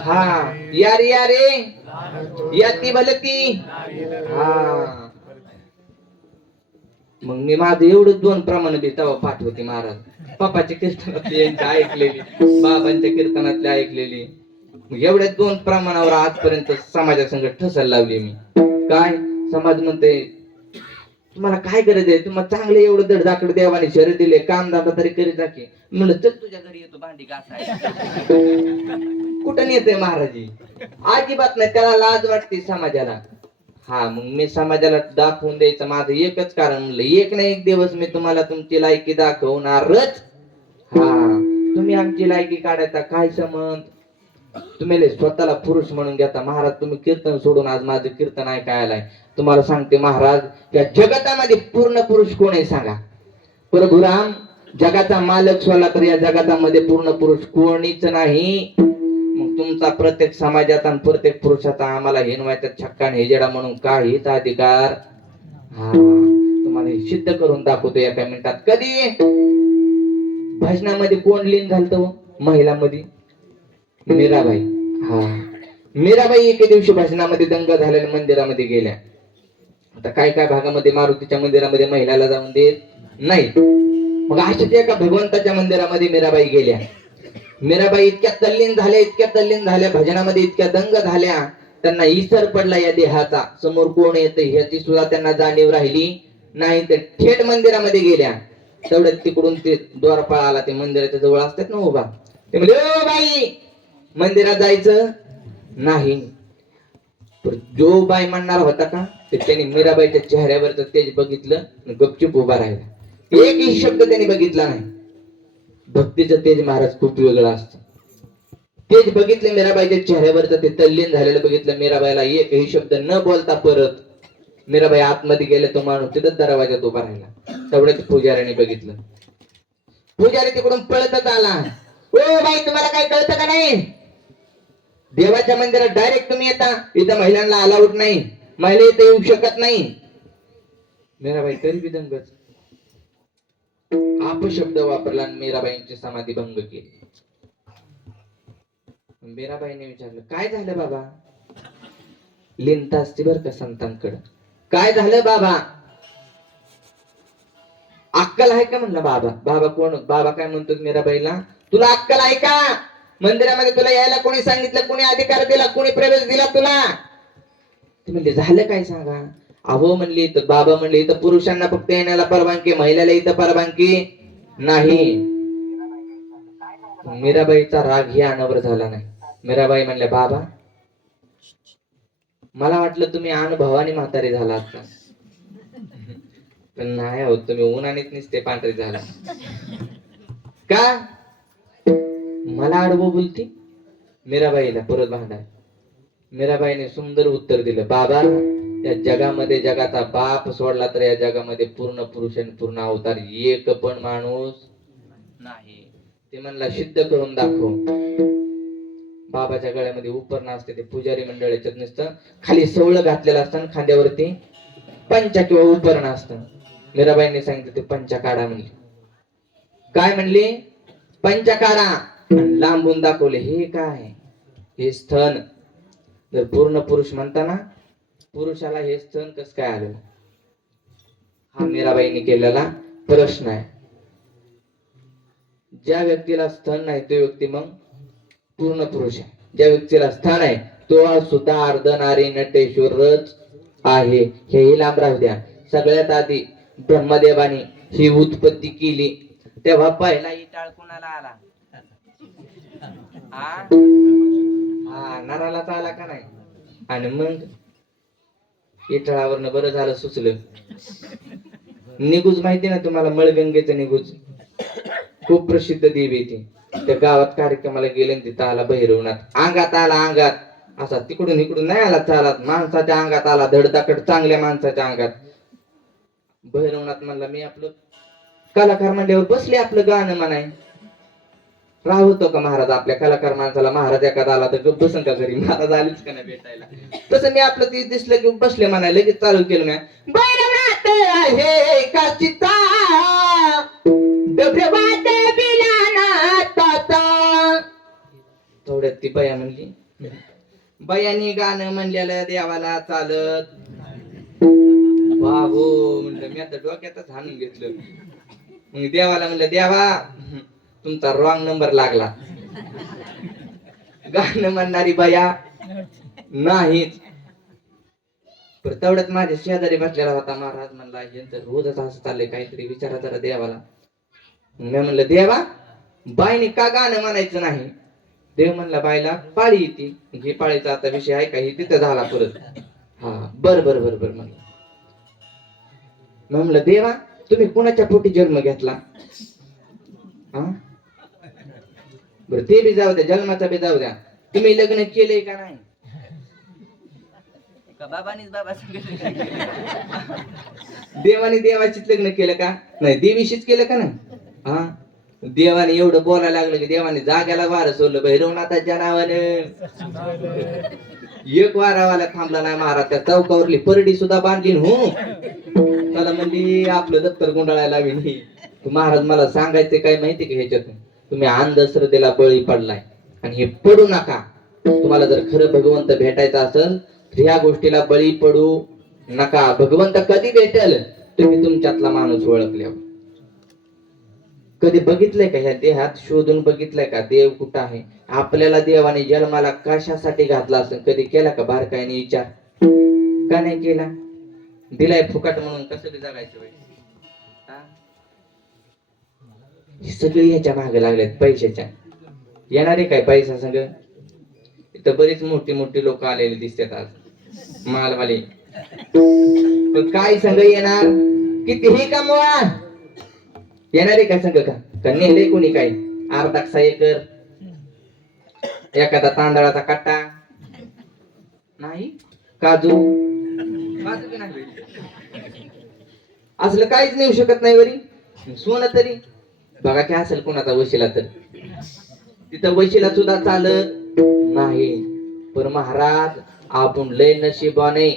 हा यारे यारे याती भलती हा मग मी माझं एवढं 2 प्रमाण बी तेव्हा पाठ होती महाराज पप्पाच्या कीर्तनातली यांची ऐकलेली बाबांच्या कीर्तनातली ऐकलेली एवढ्या 2 प्रमाणावर आजपर्यंत समाजासंग ठसल लावली मी काय समाज म्हणते तुम्हाला काय गरज आहे तुम्हाला चांगलं एवढं धडधाकड देवाने शरीर दिले काम दाखा तरी करीत जा की म्हणलं चल तुझ्या घरी येतो भांडी घासायला कुठं येते महाराजी अजिबात नाही त्याला लाज वाटते समाजाला हा मग मी समाजाला दाखवून द्यायचं माझं एकच कारण म्हणलं एक ना एक दिवस मी तुम्हाला तुमची लायकी दाखवणारच हा तुम्ही आमची लायकी काढायचा काय संबंध तुम्ही स्वतःला पुरुष म्हणून घेता महाराज तुम्ही कीर्तन सोडून आज माझं कीर्तन ऐकायलाय तुम्हाला सांगते महाराज या जगतामध्ये पूर्ण पुरुष कोण आहे सांगा प्रभुराम जगाचा मालक स्वला तर या जगतामध्ये पूर्ण पुरुष कोणीच नाही मग तुमचा प्रत्येक समाजाचा आणि प्रत्येक पुरुषाचा आम्हाला हिनवायचा छक्का हेजेडा म्हणून काहीच अधिकार हा तुम्हाला हे सिद्ध करून दाखवतो एका मिनिटात कधी भजनामध्ये कोण लीन घालतो महिलांमध्ये मीराबाई हा मीराबाई एके दिवशी भजनामध्ये दंग झालेल्या मंदिरामध्ये गेल्या आता काय काय भागामध्ये मारुतीच्या मंदिरामध्ये महिलाला जाऊन देत नाही मग अशाच एका भगवंताच्या मंदिरामध्ये मीराबाई गेल्या मीराबाई इतक्या तल्लीन झाल्या भजनामध्ये इतक्या दंग झाल्या त्यांना इसर पडला या देहाचा समोर कोण येते ह्याची सुद्धा त्यांना जाणीव राहिली नाही तर थेट मंदिरामध्ये गेल्या तेवढ्यात तिकडून ते द्वारपाळ आला ते मंदिराच्या जवळ असतात ना उभा ते म्हणजे ओ बाई मंदिरात जायचं नाही जो बाई म्हणणार होता का ते त्यांनी मीराबाईच्या चेहऱ्यावरच तेज बघितलं गपचूप उभा राहिला एकही शब्द त्यांनी बघितला नाही भक्तीचं तेज महाराज खूप वेगळं असतं तेज बघितले मीराबाईच्या चेहऱ्यावरच ते तल्लीन झालेलं बघितलं मीराबाईला एकही शब्द न बोलता परत मीराबाई आतमध्ये गेले तो माणूस तिथं दरवाजात उभा राहिला तेवढ्याच पुजाऱ्याने बघितलं पुजारी तिकडून पळतच आला ओ बाई तुम्हाला काय कळतं का नाही देवाच्या मंदिरात डायरेक्ट तुम्ही येता इथं महिलांना अलाउड नाही महिला इथे येऊ शकत नाही मीराबाई तरी विदंगच अपशब्द वापरला आणि मीराबाईंची समाधी भंग केली मीराबाईने विचारलं काय झालं बाबा लिंता असते बर का संतांकडे काय झालं बाबा अक्कल आहे का म्हणलं बाबा बाबा कोण बाबा काय म्हणतो मीराबाईला तुला अक्कल आहे का मंदिरामध्ये तुला यायला कोणी सांगितलं कोणी अधिकार दिला कोणी प्रवेश दिला तुला ते म्हणले झालं काय सांगा अहो म्हणली तर बाबा म्हणले इथं पुरुषांना फक्त येण्याला परवानगी महिलाला इथं परवानगी नाही मीराबाईचा राग ही अनावर झाला नाही मीराबाई म्हणल्या बाबा मला वाटलं तुम्ही अनुभवाने म्हातारी झाला असता पण नाही होत तुम्ही उन्हानेच निसते पांढरे झाला का मला अनुभव बोलती मीराबाईला परत भांडाय मीराबाईने सुंदर उत्तर दिलं बाबा या जगामध्ये जगाचा बाप सोडला तर या जगामध्ये पूर्ण पुरुष आणि पूर्ण अवतार एक पण माणूस नाही ते म्हणला सिद्ध करून दाखव बाबाच्या गळ्यामध्ये उपरण असते ते पुजारी मंडळाच्यात नसतं खाली सवळ घातलेलं असतं खांद्यावरती पंचा किंवा उपरण असतं मीराबाईंनी सांगितलं ते पंचा काढा म्हणले काय म्हणले पंचा काढा लांबून दाखवले हे काय हे स्थन जर पूर्ण पुरुष म्हणताना पुरुषाला हे स्थन कस काय आलं हा मीराबाईंनी केलेला प्रश्न आहे ज्या व्यक्तीला स्थन नाही तो व्यक्ती मग पूर्ण पुरुष आहे ज्या व्यक्तीला स्थान आहे तो सुद्धा अर्धनारी नटेश्वरच आहे हेही लांब राहू द्या सगळ्यात आधी ब्रह्मदेवाने ही उत्पत्ती केली तेव्हा पहिला इटाळ कुणाला आला हा नरालाच आला का नाही आणि मग इटाळावरनं बरं झालं सुचलं निगुज माहिती ना तुम्हाला मळगंगेचं निगुज खूप प्रसिद्ध देवी ती त्या गावात कार्यक्रमाला गेले तिथं आला भैरवनाथ अंगात आला अंगात असा तिकडून इकडून नाही आला चालत माणसाच्या अंगात आला धडधाकड चांगल्या माणसाच्या अंगात भैरवनाथ म्हणला मी आपलं कलाकार म्हणल्यावर बसले आपलं गाणं म्हणाय राहतो का महाराज आपल्या कलाकार माणसाला महाराज एखादा आला तर गप्प बसन का घरी महाराज आलीच का नाही भेटायला. तसं मी आपलं ते दिसलं की बसले म्हणायला लगेच चालू केलं मी बैरनाथ आहे काचिता डबरेवाद बिलाना ताता. थोड्यात ती बाया म्हणली बायानी गाणं म्हणलेलं देवाला चालत बाबो म्हणलं मी आता डोक्यातच हाणून घेतलं. मग देवाला म्हणलं देवा तुमचा रॉंग नंबर लागला. गाणं म्हणणारी बाया नाहीच. पण तेवढ्यात माझ्या शेजारी बसलेला होता महाराज म्हणला यांचं रोजच असं चाललंय काहीतरी विचारा जरा देवाला. मी म्हणलं देवा बाईने का गाणं म्हणायचं नाही. देव म्हणला बाईला पाळी येते हे पाळीचा आता विषय आहे का हे तिथं झाला परत. हा बर बर बर बर म्हणलं. म्हणलं देवा तुम्ही कुणाच्या पोटी जन्म घेतला. हा बरं ते बी जाऊ द्या जन्माचा बी जाऊ द्या तुम्ही लग्न केले का नाही. देवाने देवाचीच लग्न केलं का नाही देवीशीच केलं का नाही. हा देवाने एवढं बोलायला लागलं की देवाने जाग्याला वारं सोडलं भैरवनाथाच्या नावाने. एक वारावाला थांबला नाही महाराज त्या चौकावरली परडी सुद्धा बांधली हो. मला म्हणली आपलं दप्तर गुंडाळायला लावी. महाराज मला सांगायचं काय माहिती का ह्याच्यातून तुम्ही अंधश्रद्धेला बळी पडलाय आणि हे पडू नका. तुम्हाला जर खरं भगवंत भेटायचं असेल तर ह्या गोष्टीला बळी पडू नका. भगवंत कधी भेटेल तुम्ही तुमच्यातला माणूस ओळखल्यावर. कधी बघितलंय का ह्या देहात शोधून बघितलंय का देव कुठं आहे. आपल्याला देवाने जन्माला कशासाठी घातला असेल कधी केला का बारकाईने विचार का नाही केला. दिलाय फुकट म्हणून कसं बी जगायचं वेळ. सगळी ह्याच्या मागे लागलेत पैशाच्या. येणारे काय पैसा संग इथं बरीच मोठी मोठी लोक आलेले दिसतात आज मालवाले. पण काय संग येणार कितीही कमवा येणारे काय संग का नेले कोणी काय अर्धा एकर एखादा तांदळाचा कट्टा नाही काजू नाही असलं काहीच नेऊ शकत नाही वरी. सोनं तरी बघा की असेल कोणाचा वशिला तर तिथं वशिला सुद्धा चालत नाही. पण महाराज आपण लय नशिबाने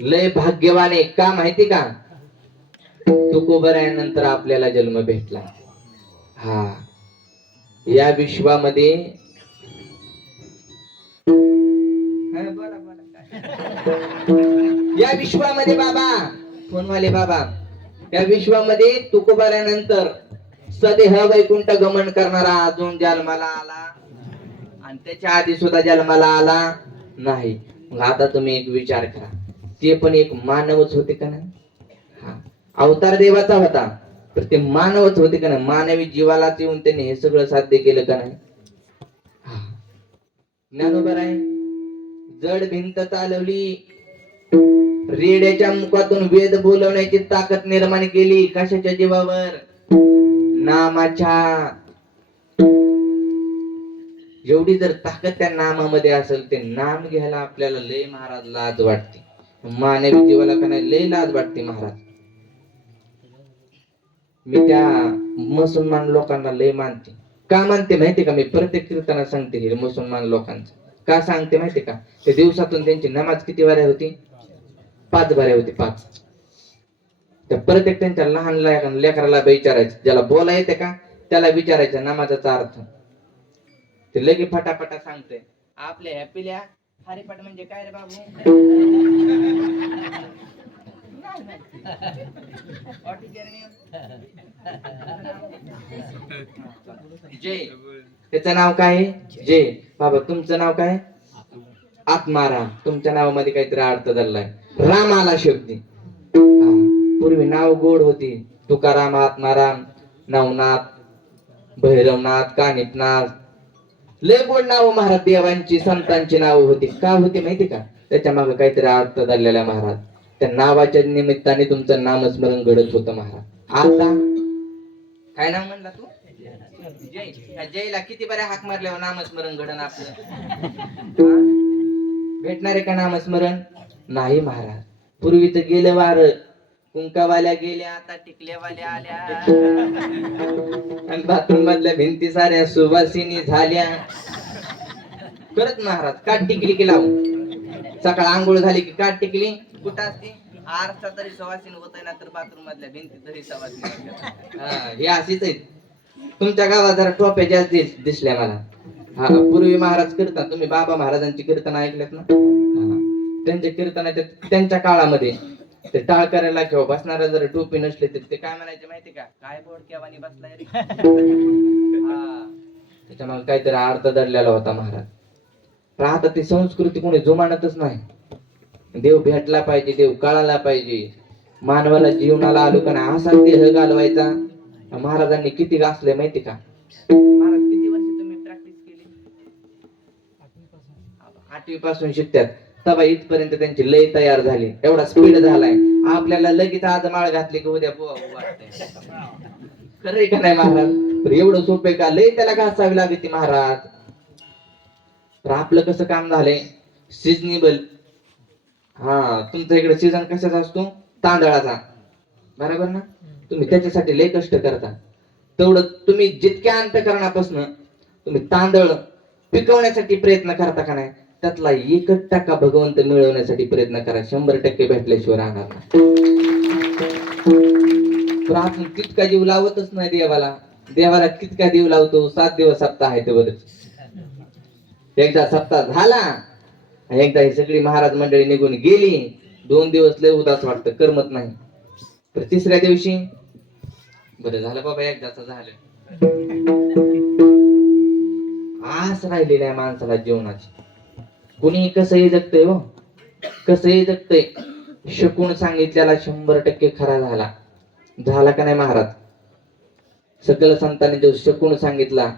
लय भाग्यवाने का माहिती का तुकोबरायानंतर आपल्याला जन्म भेटला. हा या विश्वामध्ये या विश्वामध्ये बाबा फोनवाले बाबा या विश्वामध्ये तुकोबरायानंतर सदेह वैकुंठ गमन करणारा अजून जन्माला आला आणि त्याच्या आधी सुद्धा जन्माला आला नाही. मग आता तुम्ही एक विचार करा ते पण एक मानवच होते का नाही. हा अवतार देवाचा होता तर ते मानवच होते का नाही. मानवी जीवालाच येऊन त्यांनी हे सगळं साध्य केलं का नाही. ज्ञानोबर आहे जड भिंत चालवली रेड्याच्या मुखातून वेद बोलवण्याची ताकद निर्माण केली. कशाच्या जीवावर नामाच्या. एवढी जर ताकद त्या नामामध्ये असेल ते नाम घ्यायला आपल्याला लय महाराज लाज वाटते. मानवी जीवाला का नाही लय लाज वाटते महाराज. मी त्या मुसलमान लोकांना लय मानते. का मानते माहिती का मी प्रत्येक कीर्तना सांगते हे मुसलमान लोकांचं. का सांगते माहिती का ते दिवसातून त्यांची नमाज किती वाऱ्या होती 5 वाऱ्या होती 5. तर प्रत्येक त्यांच्या लहान लेकराला विचारायचं ज्याला बोला येते का त्याला विचारायचं नमाजाचा अर्थ. ते लगे फटाफटा सांगते. आपल्या हॅपील्या हरिपाठ म्हणजे काय रे बाबू. जय त्याचं नाव काय जय. बाबा तुमचं नाव काय आत्माराम. तुमच्या नावामध्ये काहीतरी अर्थ धरलाय राम आला शब्दी. पूर्वी नाव गोड होती तुकाराम आत्माराम नवनाथ भैरवनाथ कानिपनाथ लय गोड नाव महाराज देवांची संतांची नाव होती. का होती माहिती का त्याच्या मागे काहीतरी अर्थ धरलेला महाराज. त्या नावाच्या निमित्ताने तुमचं नामस्मरण घडत होतं महाराज. आता काय नाव म्हणला तू जय. जयला किती बऱ्या हाक मारल्यावर नामस्मरण घडण आपलं भेटणार आहे का नामस्मरण नाही महाराज. पूर्वीच गेलं वार कुंकावाल्या गेल्या आता टिकल्यावाल्या आल्या आणि बाथरूम मधल्या भिंती साऱ्या सुवासिनी झाल्या. करत महाराज काट टिकली की लावून सकाळ आंघोळ झाली की काट टिकली कुठं असते आरसा तरी सवासीन होत ना तर बाथरूम मधल्या भिंती तरी सवासीन. हे अशीच आहेत. तुमच्या गावात जरा टोप्या जास्त दिसल्या मला. हा पूर्वी महाराज कीर्तन तुम्ही बाबा महाराजांची कीर्तन ऐकलेत ना. त्यांच्या कीर्तनाच्या त्यांच्या काळामध्ये ते टाळ करायला किंवा बसणारा जर टोपी नसले तर ते काय म्हणायचे माहिती का काय बोडक्यावानी बसलाय रे. त्याच्यामुळे काहीतरी अर्थ दडलेला होता महाराज. पण आता ती संस्कृती कोणी जुमानतच नाही. देव भेटला पाहिजे देव कळाला पाहिजे मानवाला जीवनाला आलो का नाही असा देह घालवायचा. महाराजांनी किती गासले माहिती का. महाराज किती वर्ष तुम्ही प्रॅक्टिस केली. 8वी पासून शिकतात तवा इथपर्यंत त्यांची लय तयार झाली. एवढा स्पीड झालाय आपल्याला लगेच आज माळ घातली की उद्या वाटतंय. खरंय का नाही महाराज. तर एवढं सोपं का लय त्याला घासावी लागते महाराज. तर आपलं कसं काम झालंय सिजनेबल. हा तुमच्या इकडे सीझन कशाचा असतो तांदळाचा बरोबर ना. तुम्ही त्याच्यासाठी लय कष्ट करता. तेवढं तुम्ही जितक्या अंतःकरणापासून तुम्ही तांदळ पिकवण्यासाठी प्रयत्न करता का नाही त्यातला 1% भगवंत मिळवण्यासाठी प्रयत्न करा. 100% भेटल्याशिवाय राहणार नाही. तर आपण तितका जीव लावतच नाही देवाला. देवाला कितका जीव लावतो 7 दिवस सप्ताह आहे तेवढंच. एकदा सप्ताह झाला एकदा ही सगळी महाराज मंडळी निघून गेली 2 दिवस लय उदास वाटतं करमत नाही. तर तिसऱ्या दिवशी बरं झालं बाबा एकदाच झालं. आस राहिलेली आहे माणसाला जीवनाची. कुणी कसंही जगतय हो कसंही जगतय. शकून सांगितल्याला 100% खरा झाला. झाला का नाही महाराज. सकल संतांनी जो शकून सांगितला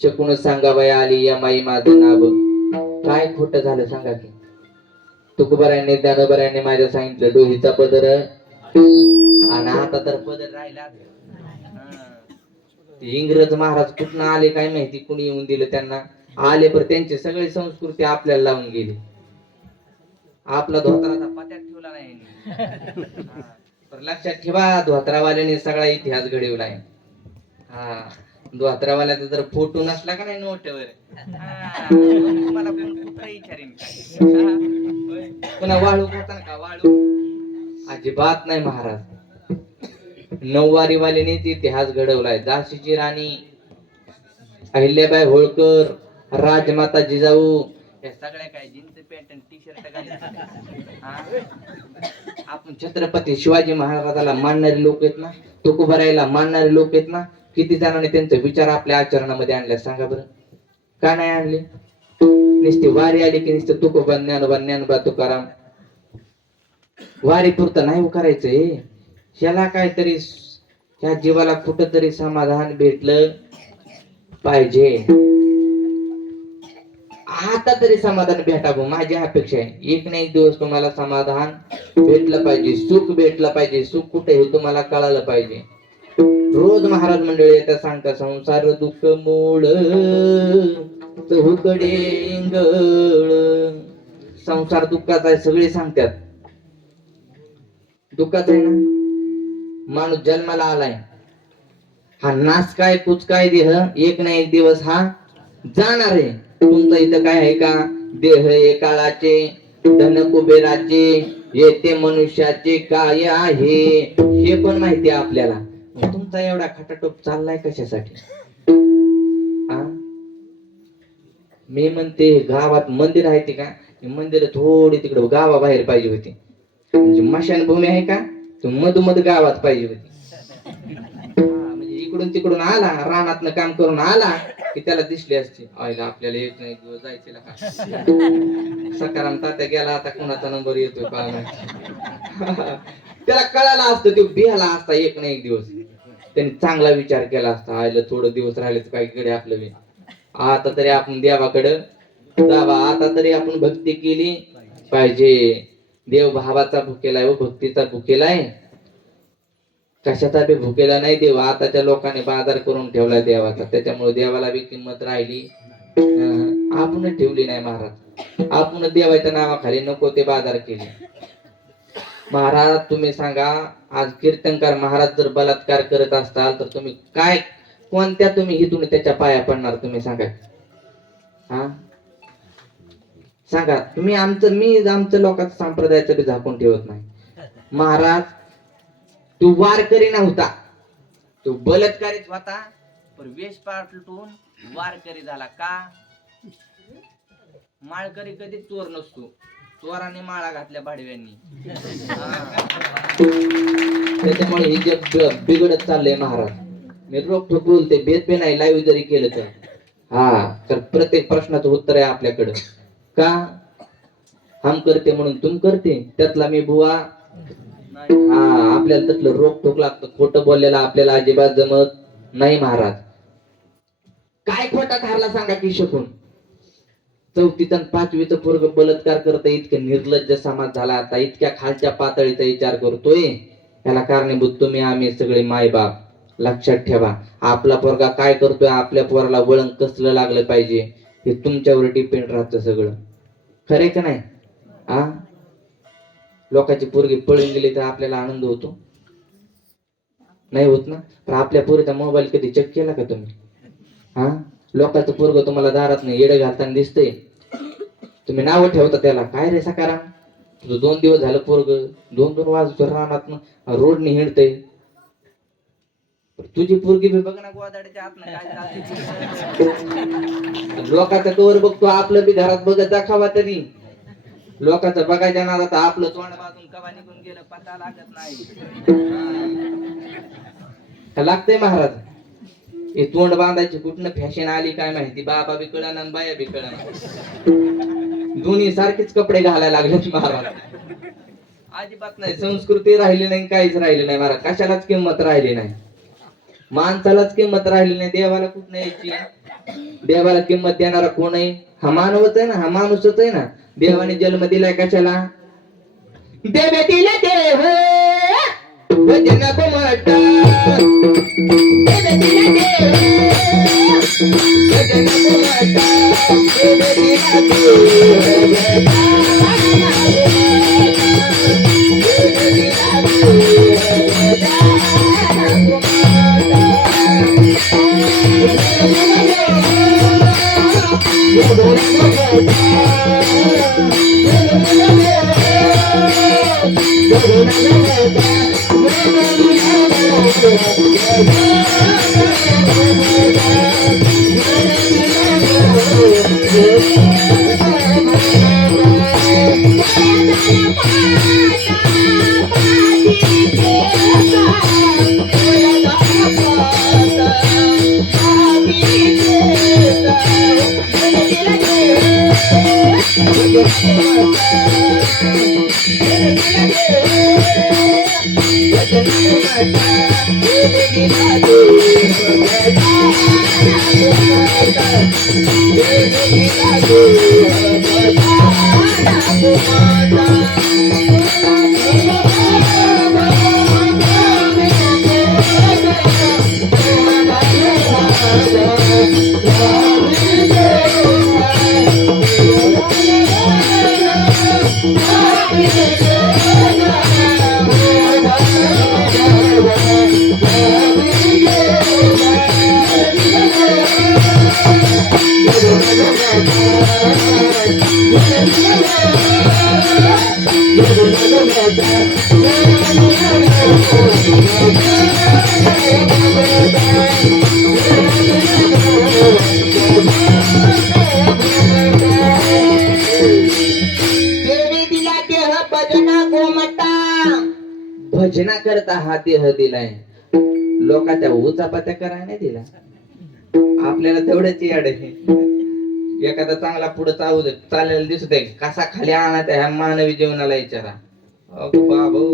शकून सांगावया आली या माई माझं नाव. काय खोट झालं सांगा की. तुकोबारायांनी ज्ञानोबारायांनी माझ्या सांगितलं डोहीचा पदर आणि आता तर पदर राहिला. इंग्रज महाराज कुठनं आले काय माहिती कुणी येऊन दिलं त्यांना. आले पण त्यांची सगळी संस्कृती आपल्याला लावून गेली. आपला धोत्राचा पत्यात ठेवला नाही. तर लक्षात ठेवा धोत्रावाल्याने सगळा इतिहास घडवलाय. हा धोत्रावाल्याचा जर फोटो नसला का नाही नोटवर तुम्हाला कोण कुठं विचारेन पुन्हा वाळू खाता का वाळू अजिबात नाही महाराज. नऊवारीवाल्यानेच इतिहास घडवलाय. झाशीची राणी अहिल्याबाई होळकर राजमाता जिजाऊ या सगळ्या काय जीन्स पॅन्ट आणि टी शर्ट घालतात. आपण छत्रपती शिवाजी महाराजाला मानणारे लोक आहेत ना तुकोबारायला मानणारे लोक आहेत ना. किती जणांनी त्यांचे विचार आपल्या आचरणामध्ये आणले सांगा बरं. का नाही आणले. नुसती वारी आली की नुसतं तुकोबा ज्ञानोबा तुकाराम वारी पुरतं नाही करायचंय. ह्याला काहीतरी ह्या जीवाला कुठंतरी समाधान भेटलं पाहिजे. आता तरी समाधान भेटावं माझी अपेक्षा आहे. एक ना एक दिवस तुम्हाला समाधान भेटलं पाहिजे. सुख भेटलं पाहिजे. सुख कुठे हे तुम्हाला कळालं पाहिजे. रोज महाराज मंडळी येतात सांगता संसार दुःख मूळ चहूकडे इंगळ. संसार दुःखाचा आहे सगळे सांगतात. दुःखाचा आहे ना. माणूस जन्माला आलाय हा नाच काय कुच काय देह एक ना एक दिवस हा जाणार आहे. तुमचं इथं काय आहे का देह एक काळाचे धन कुबेराचे येते मनुष्याचे काय आहे हे पण माहिती आहे आपल्याला. तुमचा एवढा खटाटोप चाललाय कशासाठी. मी म्हणते गावात मंदिर आहे ते का मंदिर थोडी तिकडे गावाबाहेर पाहिजे होती. म्हणजे मशानभूमी आहे का मधोमध गावात पाहिजे होती. म्हणजे इकडून तिकडून आला रानातनं काम करून आला की त्याला दिसली असते आईला आपल्याला एक नाही दिवस जायचे का सकाराम तात्या गेला आता कुणाचा नंबर येतोय त्याला कळाला असतं तो बिहाला असता एक ना एक दिवस. त्यांनी चांगला विचार केला असता आईला थोडं दिवस राहिले तर काही कडे आपलं बी आता तरी आपण देवाकडं जावा. आता तरी आपण भक्ती केली पाहिजे. देव भावाचा भुकेलाय व भक्तीचा भुकेलाय कशाचा बी भुकेला नाही. देव आताच्या लोकांनी बाजार करून ठेवलाय देवाचा. त्याच्यामुळे देवाला बी किंमत राहिली आपण ठेवली नाही महाराज. आपण देवाच्या नावाखाली नको ते बाजार केले. महाराज तुम्ही सांगा, आज कीर्तनकार महाराज जर बलात्कार करत असताल तर तुम्ही काय, कोणत्या तुम्ही इथून त्याच्या पाया पडणार, तुम्ही सांगा. हा सांगा तुम्ही. आमचं लोकांचं संप्रदायाचं बी झाकून ठेवत नाही. महाराज तू वारकरी नव्हता, तू बलात्कारीच होता, पण वेश पालटून वारकरी झाला का? माळकरी कधीच चोर नसतो, चोराने माळा घातल्या भाडव्यांनी. त्याच्यामुळे हे जग बिघडत चाललंय महाराज. मी रोखोक बोलते, भेद बी नाही लाईव्ह जरी केलं तर. तर प्रत्येक प्रश्नाचं उत्तर आहे आपल्याकडं. का हम करते म्हणून तुम करते, त्यातला मी बुवा. आपल्याला त्यातलं रोखोक लागतं. खोटं बोललेला आपल्याला अजिबात जमत नाही महाराज. काय खोटा ठरला सांगा की शकून. 4th आणि 5वीचं पोरग बलात्कार करत, इतकं निर्लज्ज समाज झाला आता, इतक्या खालच्या पातळीचा विचार करतोय. याला कारणीभूत तुम्ही आम्ही सगळे मायबाप. लक्षात ठेवा, आपला पोरगा काय करतोय, आपल्या पोराला वळण कसलं लागलं पाहिजे हे तुमच्यावर डिपेंड राहतं सगळं. खरे का नाही? लोकांची पोरगी पळून गेली तर आपल्याला आनंद होतो? नाही होत ना. तर आपल्या पोरीचा मोबाईल कधी चेक केला का तुम्ही? लोकांचं पोरग तुम्हाला दारात नाही येडे घालताना दिसतंय, तुम्ही नाव ठेवता त्याला. काय रे सकाराम, तुझं 2 दिवस झालं पोरग 2-2 वाजता रानात रोडने हिंडतय. तुझी पोरगी बी बघ ना गोदाड्याच्या आतनं काय. लोकांचा कवर बघतो, आपलं बी घरात बघत दाखवा तरी. लोकांचं बघायच्या नादात आपलं तोंड बाजून कवा निघून गेलं पता लागत नाही. लागतंय महाराज. हे तोंड बांधायची कुठनं फॅशन आली काय माहिती. बाबा बी कळना आणि बाया बी कळना, दोन्ही सारखेच कपडे घालायला लागले महाराज. अजिबात नाही संस्कृती राहिली नाही, काहीच राहिली नाही महाराज. कशालाच किंमत राहिली नाही, माणसालाच किंमत राहिली नाही. देवाला कुठं यायची? देवाला किंमत देणारा कोण आहे? हा मानवच आहे ना, हा माणूसच आहे ना. देवाने जन्म दिलाय कशाला? देव दिला देव भजन कोमटा, देव दिला देव भजन कोमटा, देव दिला भजना करता हा देह दिलाय. लोकांच्या उचापात्या करायला नाही दिला. आपल्याला तेवढंच याड आहे. एखादा चांगला पुढे चालेल दिसत आहे, कसा खाली आणायचा ह्या मानवी जीवनाला विचारा. बाबू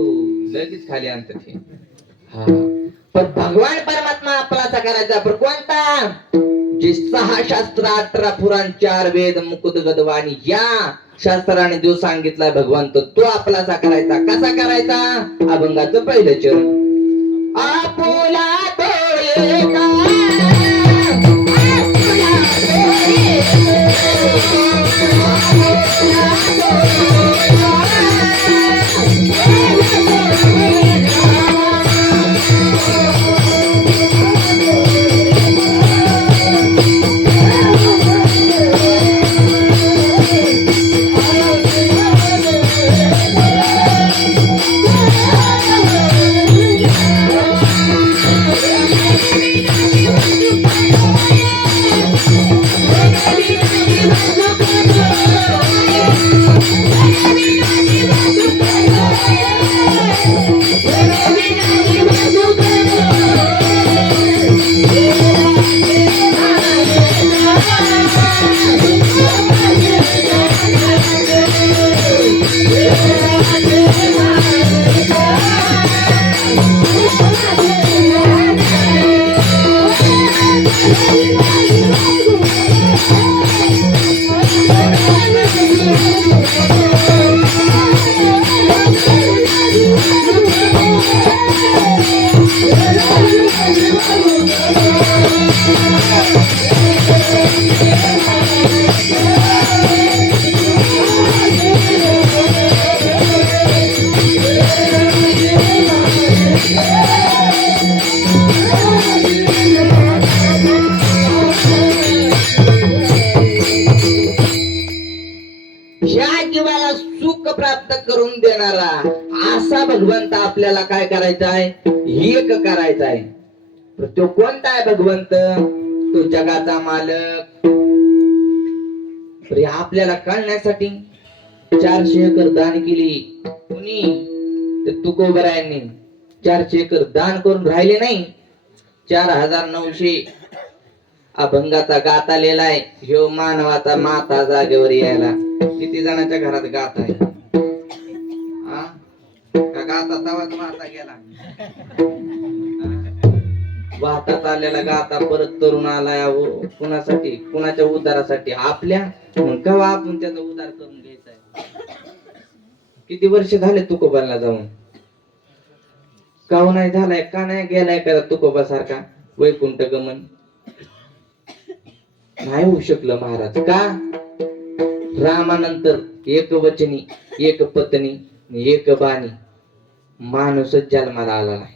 लगेच खाली आणतात हे. पण भगवान परमात्मा आपलाचा करायचा पण कोणता? जे 6 शास्त्र 18 पुराण 4 वेद मुकुट गदवाणी या शास्त्राने जो सांगितलाय भगवान तो आपलाचा करायचा. कसा करायचा? अभंगाचं पहिलं चरण. आपुला तोये का आपुला तोये का ह्या जीवाला सुख प्राप्त करून देणारा असा भगवंत आपल्याला काय करायचा आहे, एक करायचा आहे. तो कोणता आहे भगवंत? तो जगाचा मालक. तर आपल्याला कळण्यासाठी 400 एकर दान केली कुणी? तर तुकोबरायांनी 400 एकर दान करून राहिले नाही. 4900 अभंगाचा गात आलेला आहे. ह्यो मानवाचा माता जागेवर यायला. किती जणांच्या घरात गात आहे? का गाता तवाच माता गेला? वाहतात आलेला गाता परत तरुण आलाय. कुणासाठी? कुणाच्या उद्धारासाठी? आपल्या. मग केव्हा आपण त्याचा उद्धार करून घ्यायचा आहे? किती वर्ष झाले तुकोबाला जाऊन? का नाही झालाय? का नाही गेलाय का तुकोबा सारखा वैकुंठ गमन? नाही होऊ शकलं महाराज. का? रामानंतर एक वचनी, एक पत्नी, एक बाणी माणूसच जन्माला आला नाही.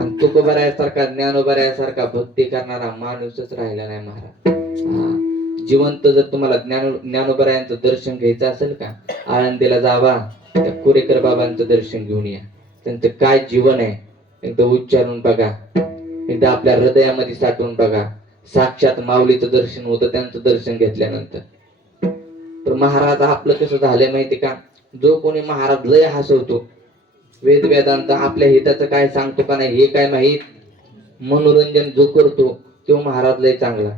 आणि तुकोबरायासारखा, ज्ञानोबरायासारखा भक्ती करणारा माणूसच राहिला नाही महाराज. जिवंत जर तुम्हाला ज्ञानोबरायांचं दर्शन घ्यायचं असेल का, आळंदीला जावा, त्या कुरेकर बाबांचं दर्शन घेऊन या. त्यांचं काय जीवन आहे एकदा उच्चारून बघा, एकदा आपल्या हृदयामध्ये साठवून बघा. साक्षात माऊलीचं दर्शन होतं त्यांचं दर्शन घेतल्यानंतर. तर महाराज आपलं कसं झालंय माहिती का? जो कोणी महाराज लय हसवतो, वेद वेदांत आपल्या हिताचं काय सांगतो का नाही हे काय माहित, मनोरंजन जो करतो तो महाराज लय चांगला.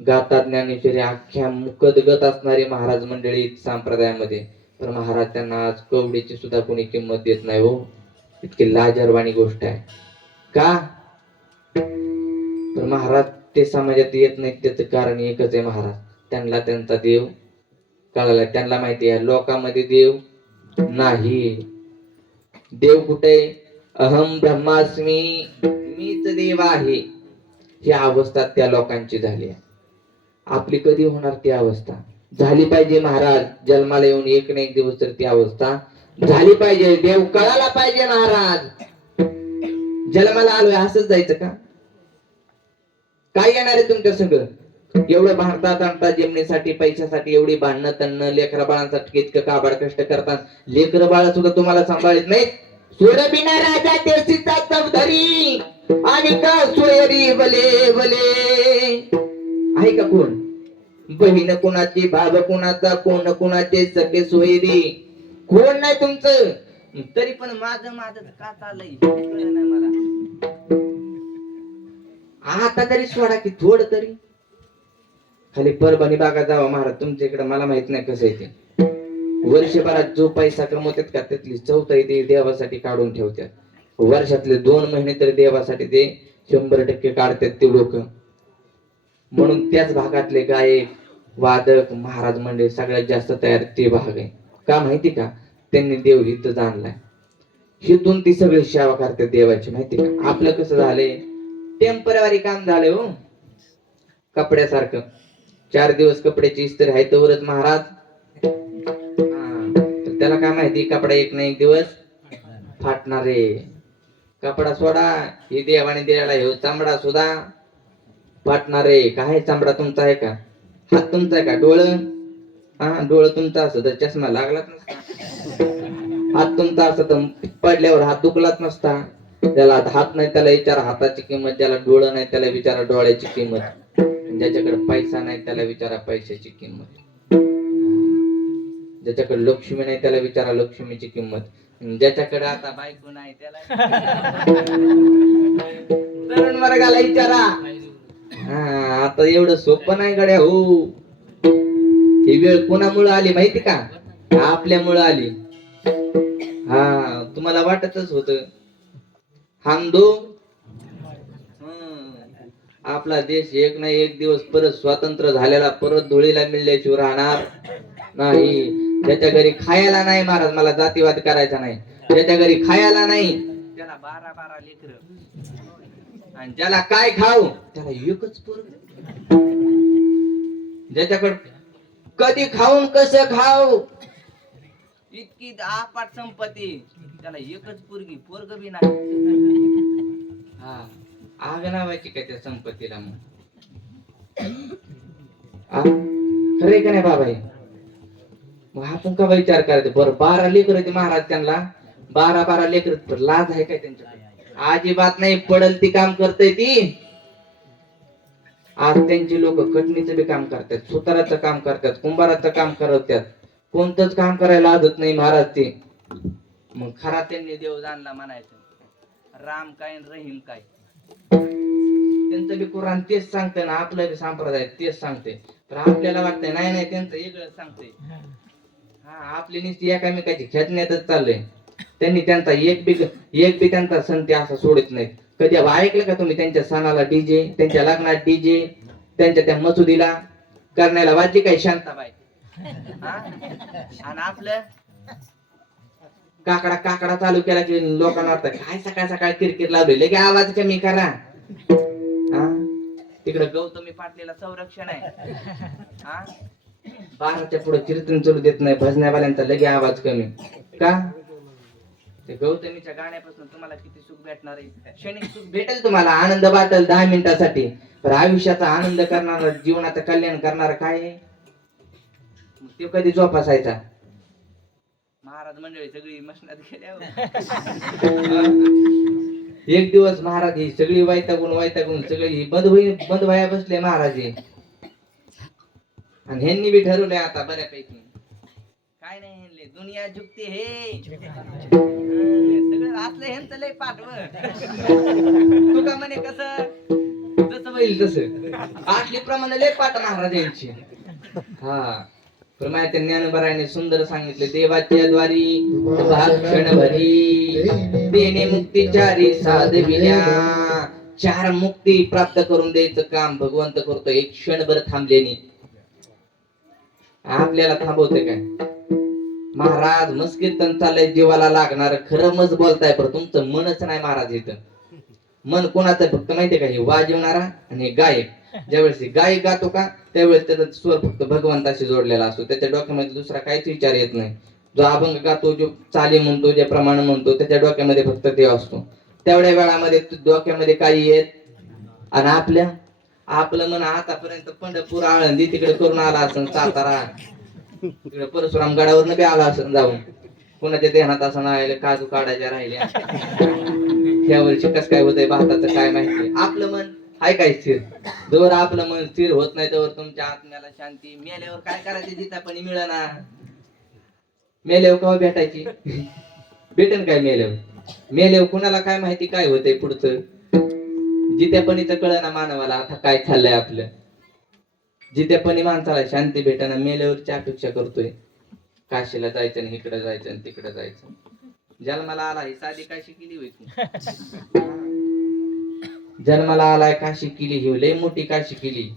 गातात ज्ञानेश्वरी अख्ख्या मुकदगत असणारी महाराज मंडळी संप्रदायामध्ये. तर महाराज त्यांना आज कवडीची सुद्धा कोणी किंमत देत नाही हो. इतकी लाजरवाणी गोष्ट आहे. का? तर महाराज ते समाजात येत नाहीत त्याचं कारण एकच आहे महाराज, त्यांना त्यांचा देव कळाला. त्यांना माहिती आहे लोकांमध्ये देव नाही. देव कुठे? अहम ब्रह्मास्मी, मीच देव आहे. ही अवस्था त्या लोकांची झाली आहे. आपली कधी होणार ती अवस्था? झाली पाहिजे महाराज. जन्माला येऊन एक ना एक दिवस तर ती अवस्था झाली पाहिजे. देव कळाला पाहिजे महाराज. जन्माला आलोय असंच जायचं का? काय येणार आहे तुमच्या सगळं? एवढं भारतात आणता जमिनीसाठी, पैशासाठी एवढी भांडणं तणणं, लेकरा बाळांसाठी इतकं काबाड कष्ट करतात. लेकर बाळ सुद्धा तुम्हाला सांभाळत नाहीत. सोडबिना राजा तेसीचा चौधरी आणि का सोयरी भले भले. आहे का कोण? बहीण कोणाची, भाव कोणाचा, कोण कोणाचे सगळे सोयरी कोण नाही तुमचं. तरी पण माझं का चाललंय कळलं नाही मला. आता तरी सोडा की थोड तरी. खाली परभणी बागा जावा महाराज तुमच्या इकडे, मला माहित नाही कसं आहे ते. वर्षभरात जो पैसा कमवतात का त्यातली चौथाई ते देवासाठी काढून ठेवतात. वर्षातले 2 महिने तर देवासाठी ते 100% काढतात ते लोक. म्हणून त्याच भागातले गायक, वादक, महाराज मंडळी सगळ्यात जास्त तयार ते भाग आहे. का माहिती का? त्यांनी देव हित जाणलाय. हिथून ती सगळी सेवा करतात देवाची. माहिती का? आपलं कसं झालंय? टेम्पररी काम झालंय हो. कपड्यासारखं 4 दिवस कपड्याची इस्त्री आहे तोवरच महाराज. त्याला काय माहिती कपडा एक ना एक दिवस फाटणार आहे. कपडा सोडा, हे देवाने दिलेला हे चांबडा सुद्धा फाटणार आहे. काय चांबडा तुमचा आहे का? हात तुमचा आहे का? डोळं डोळं तुमचा असं तर चष्मा लागलाच नसता. हात तुमचा असं तर पडल्यावर हात दुखलाच नसता. ज्याला हात नाही त्याला विचारा हाताची किंमत, ज्याला डोळं नाही त्याला विचारा डोळ्याची किंमत, ज्याच्याकडे पैसा नाही त्याला विचारा पैशाची किंमत, ज्याच्याकडे लक्ष्मी नाही त्याला विचारा लक्ष्मीची किंमत, ज्याच्याकडे आता बायको नाही त्याला तरुण वर्गाला विचारा. आता एवढं सोपं नाही गड्या हो. ही वेळ कोणामुळे आली माहिती का? आपल्यामुळे आली. तुम्हाला वाटतच होत हम दो, आपला देश एक ना एक दिवस परत स्वतंत्र झालेला परत धुळीला मिळल्याशिवाय राहणार नाही. ज्याच्या घरी खायला नाही महाराज, मला जातीवाद करायचा नाही, ज्याच्या घरी खायला नाही त्याला 12 लेकर आणि ज्याला काय खाऊ त्याला एकच पोरग. ज्याच्याकडे कधी खाऊन कसं खाऊ इतकी आपाट संपत्ती त्याला एकच पोरगी पोरग बी नाही. हा आग नावायची काय त्या संपत्तीला मग खरे का नाही बाबा. मग आपण का विचार करायचं बरं 12 लेकर होते महाराज त्यांना 12 लेकर लाज आहे काय त्यांच्या अजिबात नाही. पडल ती काम करते ती. आज त्यांची लोक कटणीचं बी काम करतात सुताराचं काम करतात कुंभाराचं काम करतात कोणतंच काम करायला आदत नाही महाराज ते. मग खरा त्यांनी देव जाणला म्हणायचं राम काय रहीम काय. त्यांचं बी कुराण तेच सांगते ना आपलं बी संप्रदाय तेच सांगते. तर आपल्याला वाटतंय नाही नाही त्यांचं वेगळं सांगते. हा आपली नुसती एकामेकाची खेचण्यातच चाललंय. त्यांनी त्यांचा एक बी त्यांचा सण ते असा सोडत नाहीत. कधी ऐकलं का तुम्ही त्यांच्या सणाला डीजे त्यांच्या लग्नात डीजे त्यांच्या त्या मसुदीला करण्याला वाजली काही शांताबाई. आणि आपलं काकडा चालू केला की लोकांना वाटतं काय सकाळ सकाळ किरकिर लावले की आवाज कमी करा. तिकडे गौतमी पाटलेला संरक्षण आहे. 12च्या पुढे कीर्तन चालू देत नाही भजनावाल्यांचा लगे आवाज कमी का. ते गौतमीच्या गाण्यापासून तुम्हाला किती सुख भेटणार आहे. क्षणिक सुख भेटेल तुम्हाला आनंद वाटेल 10 मिनिटासाठी. पण आयुष्याचा आनंद करणारा जीवनाचं कल्याण करणारा काय आहे ते कधी जोपासायचा. महाराज मंडळी सगळी मसनात गेल्यावर एक दिवस महाराज ही सगळी वैतागून सगळी बंद व्हाया बसले महाराज. आणि ह्यांनी बी ठरवलंय आता बऱ्यापैकी काय नाही ह्यांनी दुनिया झुकते हे सगळं असलं ह्यांचं लय पाठव. तुका म्हणे कसं जसं होईल तसं आटली प्रमाणे लय पाठ महाराज यांची. हा प्रमाणे ज्ञानोबाराने सुंदर सांगितले देवाच्या द्वारी क्षण भरी देणे मुक्तीचारी साधविल्या. 4 मुक्ती प्राप्त करून द्यायचं काम भगवंत करतो एक क्षणभर थांबलेनी. आपल्याला थांबवते काय महाराज मस्त कीर्तन चाललंय जीवाला लागणार खरं मज बोलताय पण तुमचं मनच नाही महाराज. इथं मन कोणाचं फक्त माहितीये का हे वाजवणारा आणि गायक. ज्यावेळेस गायक गातो का त्यावेळेस त्याचा स्वर फक्त भगवंताशी जोडलेला असतो. त्याच्या डोक्यामध्ये दुसरा काहीच विचार येत नाही. जो अभंग गातो जो चाली म्हणतो जे प्रमाण म्हणतो त्याच्या डोक्यामध्ये फक्त ते असतो. तेवढ्या वेळामध्ये डोक्यामध्ये काही येत. आणि आपलं मन आतापर्यंत पंढरपूर आळंदी तिकडे करून आला असं सातारा तिकडे परशुराम गडावर बी आला असं जाऊन कोणाच्या देहात असं नाही काजू काढायच्या राहिल्या. या वर्षी कस काय होतंय भारताचं काय माहिती. आपलं मन हाय काय स्थिर. जोवर आपलं मन स्थिर होत नाही तोवर तुमच्या आत्म्याला शांती. मेल्यावर काय करायचे जिता पण मिळणार. मेल्यावर केव्हा भेटायची भेटेन काय मेल्यावर कुणाला काय माहिती काय होतंय पुढचं. जित्यापणीच कळना मानवाला आता काय चाललंय आपलं. जित्यापणी माणसाला शांती भेटाना मेल्यावरची अपेक्षा करतोय. काशीला जायचं आणि इकडे जायचं आणि तिकडे जायचं. जन्माला आला ही साधी काशी केली होती. जन्माला आलाय काशी केली ही लय मोठी काशी केली.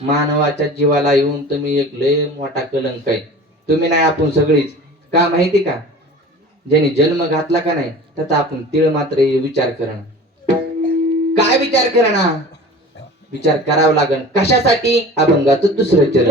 मानवाच्या जीवाला येऊन तुम्ही एक लय मोठा कलंक आहे. तुम्ही नाही आपण सगळीच का माहिती का. ज्याने जन्म घातला का नाही त्याचा आपण तीळ मात्र विचार करणं. काय विचार करणं विचार करावा लागेल कशासाठी. अभंगाचं दुसरं चरण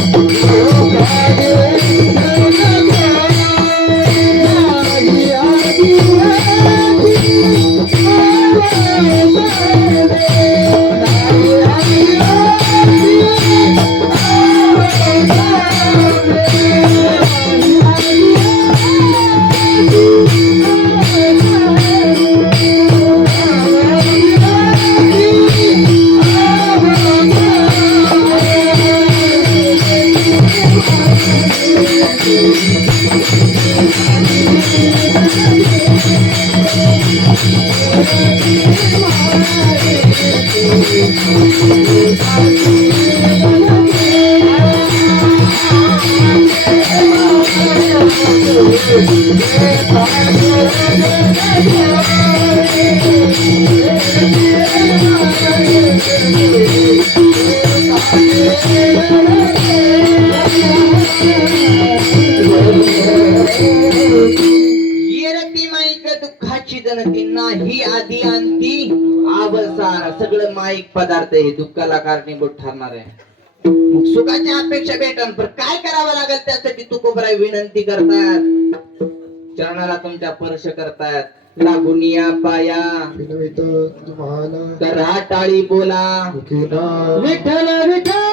Oh, येरती माईक दुःखाची जनती नाही आधी अंती अवसान. सगळं माईक पदार्थ हे दुःखाला कारणीभूत ठरणार आहे. मग सुखाची अपेक्षा भेटन पण काय करावं लागेल त्यासाठी तुकोबराय विनंती करतात, चरणाला तुमच्या स्पर्श करतात. लागून या पाया करा टाळी बोला विठ्ठल विठ्ठल.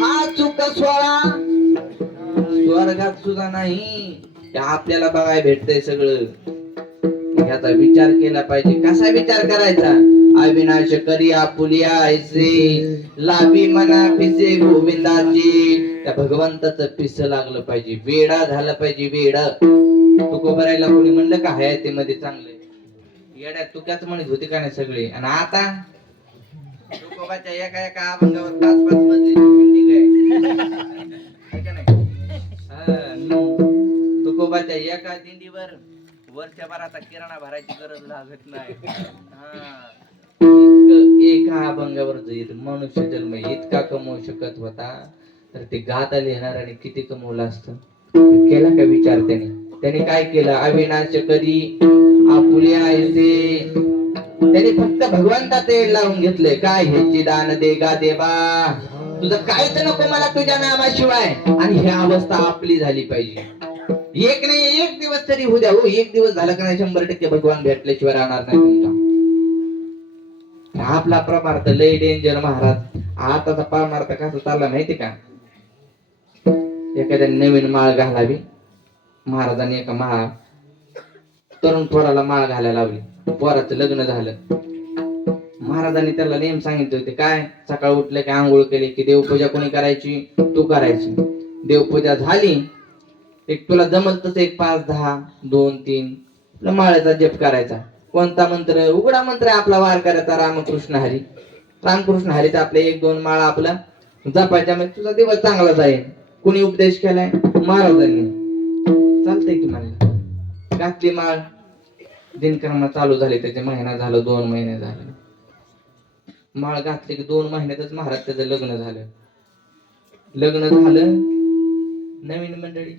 हा चुक सोळा स्वर्गात सुद्धा नाही, आपल्याला बघायला भेटतंय सगळं. याचा विचार केला पाहिजे. कसा विचार करायचा? अविनाश करी आपुलिया ऐसे लाभी मना पिसे गोविंदाची. त्या भगवंताचं पिस लागलं पाहिजे, वेडा झाला पाहिजे वेडा. तुकोबरायला कोणी म्हणलं का हयातीमध्ये चांगलं येड्या तुक्याच म्हणत होते का नाही सगळे. आणि आता तुकोबाच्या एका एका अभंगावर 5-5 मजली बिल्डिंग आहे का नाही. तुकोबाच्या एका दिंडीवर वर्षभराचा किराणा भरायची गरज लागत नाही. एका अभंगावर जर मनुष्य जन्म इतका कमवू शकत होता तर ते गाता लिहिणाऱ्याने किती कमवलं असतं. केला का विचार त्याने काय केलं? अविनाश करी आपुल्या ऐसे. त्याने फक्त भगवंताच लावून घेतलंय. काय ह्याची दान दे गा देवा, तुझं काहीच नको मला तुझ्या नामाशिवाय. आणि ही अवस्था आपली झाली पाहिजे. एक नाही एक दिवस तरी होऊ द्या हो. एक दिवस झाला का नाही 100% भगवान भेटल्याशिवाय राहणार नाही तुमचा. आपला परमार्थ लय डेंजर महाराज. आताचा परमार्थ कसा चालला माहिती का? एखाद्या नवीन माळ घालावी. महाराजांनी एका तरुण पोराला माळ घालायला लावली. पोराचं लग्न झालं. महाराजांनी त्याला नेम सांगितले होते. काय? सकाळ उठलं की आंघोळ केली की देवपूजा कोणी करायची? तू करायची. देवपूजा झाली एक तुला जमल तसं एक 5-10 2-3 माळ्याचा जप करायचा. कोणता मंत्र? उघडा मंत्र आहे आपला वार करायचा. रामकृष्ण हरी. रामकृष्ण हरीचा आपले 1-2 माळा आपला जपायच्या म्हणजे तुझा दिवस चांगला जाईल. कोणी उपदेश केलाय? महाराजांनी. चालतंय की म्हणलं. घातली माळ. दिनकर्म चालू झाले. त्याचे महिना झालं 2 महिने झाले. माळ घातली की 2 महिन्यातच महाराज त्याचं लग्न झालं. लग्न झालं. नवीन मंडळी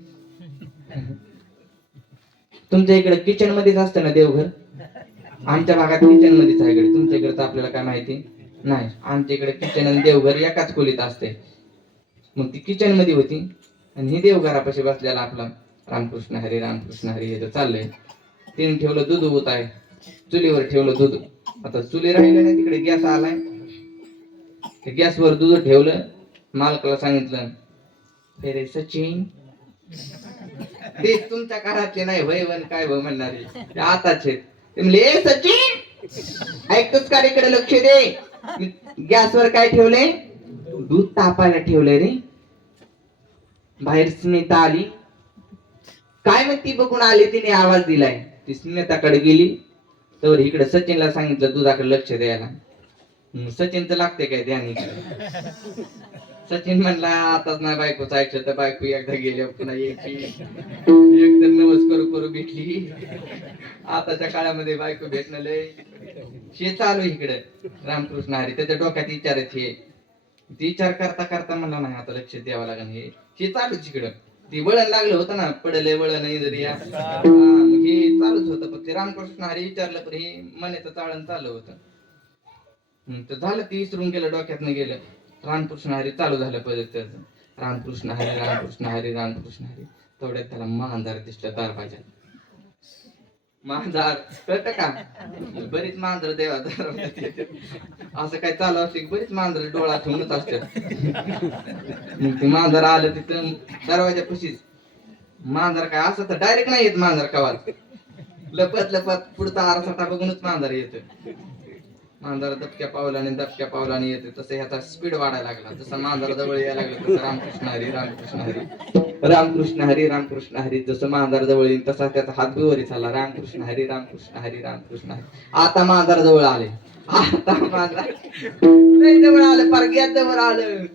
तुमच्या इकडे किचन मध्येच असतं ना देवघर? आमच्या भागात किचन मध्येच आहे. तुमच्या इकडे आपल्याला काय माहिती. नाही, आमच्या इकडे किचन आणि देवघर एकाच खोलीत असते. मग ती किचन मध्ये होती आणि ही देवघरापाशी बसलेला आपला रामकृष्ण हरी रामकृष्ण हरी हे तर चाललंय. तिने ठेवलं दूध होत आहे, चुलीवर ठेवलं दूध. आता चुली राहिलं नाही, तिकडे गॅस आलाय, गॅसवर दूध ठेवलं. मालकाला सांगितलं, फेरे सचिन, ते तुमच्या काळातले नाही वयवन काय म्हणणारे, ते आताचे. ते म्हणले, ए सचिन, ऐकतोच का, इकडे लक्ष दे. गॅसवर काय ठेवलंय, दूध तापायला ठेवलंय रे. बाहेर स्मिता आली, काय म्हणती बघून आली, तिने आवाज दिलाय. ती स्मिताकडे गेली, तर इकडे सचिनला सांगितलं दुधाकडे लक्ष द्यायला. सचिनचं लागते काय ध्यान. सचिन म्हणला, आताच नाही बायकोच ऐकलं तर बायको एकदा गेल्या पुन्हा यायची. एकदा नवस करू करू भेटली, आताच्या काळामध्ये बायको भेटणं लय हे चालू इकडे. रामकृष्ण हरी त्याच्या डोक्यात विचारच हे, विचार करता करता म्हणला नाही आता लक्ष द्यावं लागेल. हे चालूच इकडं. ती वळण लागलं होतं ना, पडले वळण नाही जरी हे चालूच होतं. पण ते रामकृष्ण हरी विचारलं पण हे मनाचं चाळण चाललं होतं. तर झालं, ती विसरून गेलं, डोक्यातनं गेलं. रामकृष्ण हरी चालू झालं परत त्याचं, रामकृष्ण हरी रामकृष्ण हरी रामकृष्ण हरी. तेवढ्यात त्याला मांजर दिसलं दरवाजात. मांजर कळत का, बरीच मांजर देवा दरवाजात येते. असं काय चालू असते, बरीच मांजर डोळा ठेवूनच असतात. मग ते मांजर आलं तिथं दरवाजा पशीच. मांजर काय असं तर डायरेक्ट नाही येत मांजर कवाच, लपत लपत पुढचा आरसाटा बघूनच मांजर येत. मांजर दबक्या पावलाने येते. तसं ह्याचा स्पीड वाढायला लागला. जसं मांजर जवळ यायला लागलं तसं रामकृष्ण हरी रामकृष्ण हरी रामकृष्ण हरी रामकृष्ण हरी. जसं मांजर जवळ येईल तसा त्याचा हात बिवरी चालला, रामकृष्ण हरी रामकृष्ण हरी रामकृष्ण हरी. आता मांजर जवळ आले, आता मांजर लय जवळ आलं, पारग्यात जवळ आलं.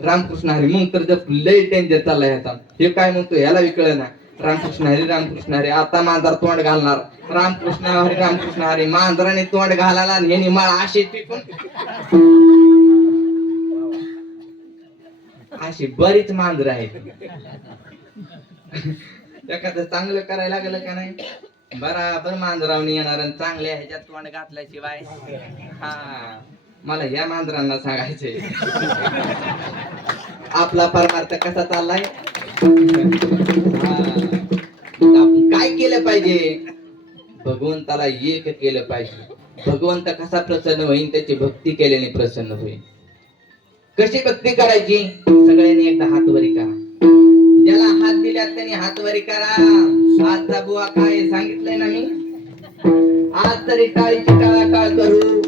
रामकृष्ण हरी मग तर लय डेंजर चाललाय आता. हे काय म्हणतो ह्याला विकळ ना. रामकृष्ण हरी रामकृष्ण हरी. आता मांजर तोंड घालणार, रामकृष्ण हरी रामकृष्ण हरी. मांजराने तोंड घालायला आणि ह्याने माळ अशी पिकून. अशी बरीच मांजर आहेत. एखादं चांगलं करायला लागलं का नाही, बराबर मांजरावणी येणार आणि चांगल्या ह्याच्यात तोंड घातल्याशिवाय. हा, मला या मांजरांना सांगायचंय आपला परमार्थ कसा चाललाय. आपण काय केलं पाहिजे, भगवंताला एक केलं पाहिजे. भगवंत कसा प्रसन्न होईल, त्याची भक्ती केल्याने प्रसन्न होईल. कशी भक्ती करायची, सगळ्यांनी एकदा हात वरी करा. ज्याला हात दिल्यात त्यांनी हात वरी करा. आजचा बुवा काय सांगितलंय ना मी, आज तरी टाळीची टाळाटाळ करू.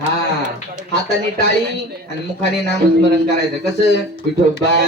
हा, हाताने टाळी आणि मुखाने नामस्मरण करायचं. कसं, विठोबा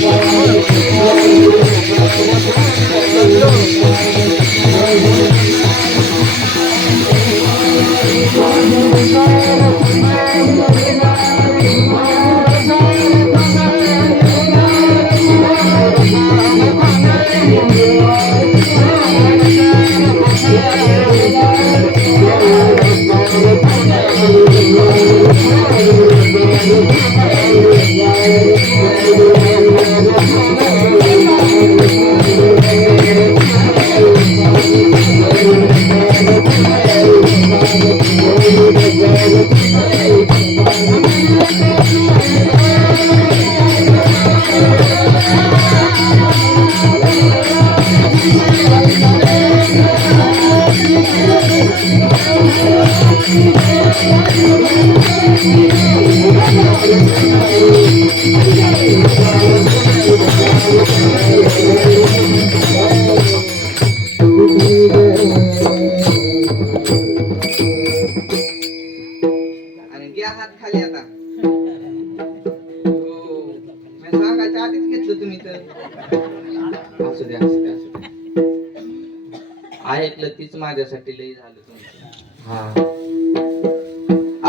Thank you. तुम्ही तर असू द्या असू द्या असू द्या. ऐकलं तीच माझ्यासाठी लई झालं तुमचं. हा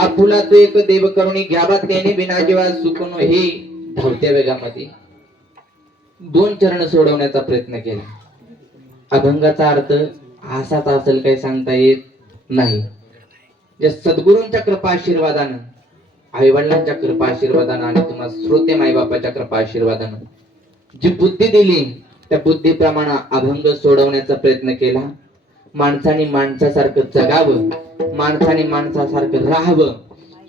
आपुला तो एक देव करुणी घ्यावा त्याने बिना जेव्हा सुकून हे धावत्या वेगामध्ये दोन चरण सोडवण्याचा प्रयत्न केला. अभंगाचा अर्थ असाच असेल काही सांगता येत नाही. जे सद्गुरूंच्या कृपा आशीर्वादानं, आई वडिलांच्या कृपा आशीर्वादानं आणि तुम्हाला श्रोते माई बापाच्या कृपा आशीर्वादानं जी बुद्धी दिली त्या बुद्धीप्रमाणे अभंग सोडवण्याचा प्रयत्न केला. माणसाने माणसासारखं जगावं, माणसाने माणसासारखं राहावं,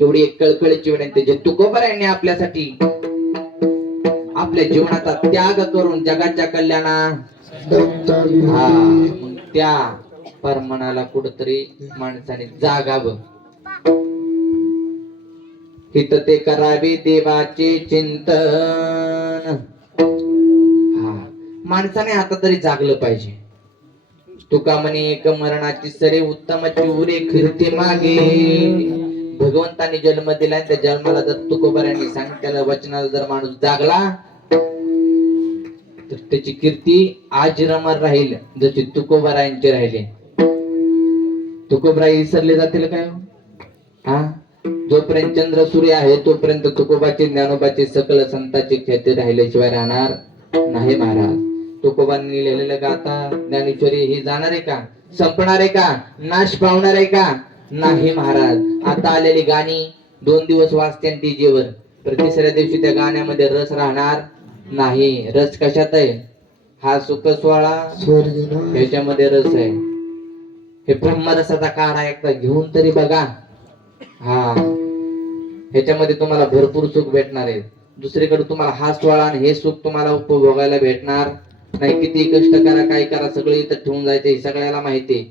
एवढी एक कळकळीची विनंती जे तुकोबरायांनी आपल्यासाठी आपल्या जीवनाचा त्याग करून जगाच्या कल्याणा हा मग त्या परमानाला कुठतरी माणसाने जागावं. हित ते करावे देवाचे चिंतन. हा माणसाने आता तरी जागलं पाहिजे. तुका म्हणे एक मरणाची सरे उत्तम चिवरे फिरते मागे. भगवंताने जन्म दिलाय त्या जन्माला जर तुकोबरायांनी सांगितलेल्या वचनाला जर माणूस जागला तर त्याची कीर्ती आजरमर राहील जशी तुकोबरायांची राहिली. तुकोबराय विसरले जातील काय? हा जोपर्यंत चंद्र सूर्य आहे तोपर्यंत तुकोबाची ज्ञानोबाची सकल संतांची ख्याती राहिल्याशिवाय राहणार नाही महाराज. तुकोबांनी लिहिलेलं गाथा ज्ञानेश्वरी ही जाणार आहे का? संपणार आहे का? नाश पावणार आहे का? नाही महाराज. आता आलेली गाणी 2 दिवस वाजते डीजेवर, तर तिसऱ्या दिवशी त्या गाण्यामध्ये रस राहणार नाही. रस कशात आहे? हा सुख सोहळा ह्याच्यामध्ये रस आहे. हे ब्रह्मरसाचा काढा एकदा घेऊन तरी बघा. हा ह्याच्यामध्ये तुम्हाला भरपूर सुख भेटणार आहे. दुसरीकडे तुम्हाला हा सोहळा आणि हे सुख तुम्हाला उपभोगायला भेटणार नाही. किती कष्ट करा काय करा सगळे इथं ठेवून जायचे सगळ्याला माहिती.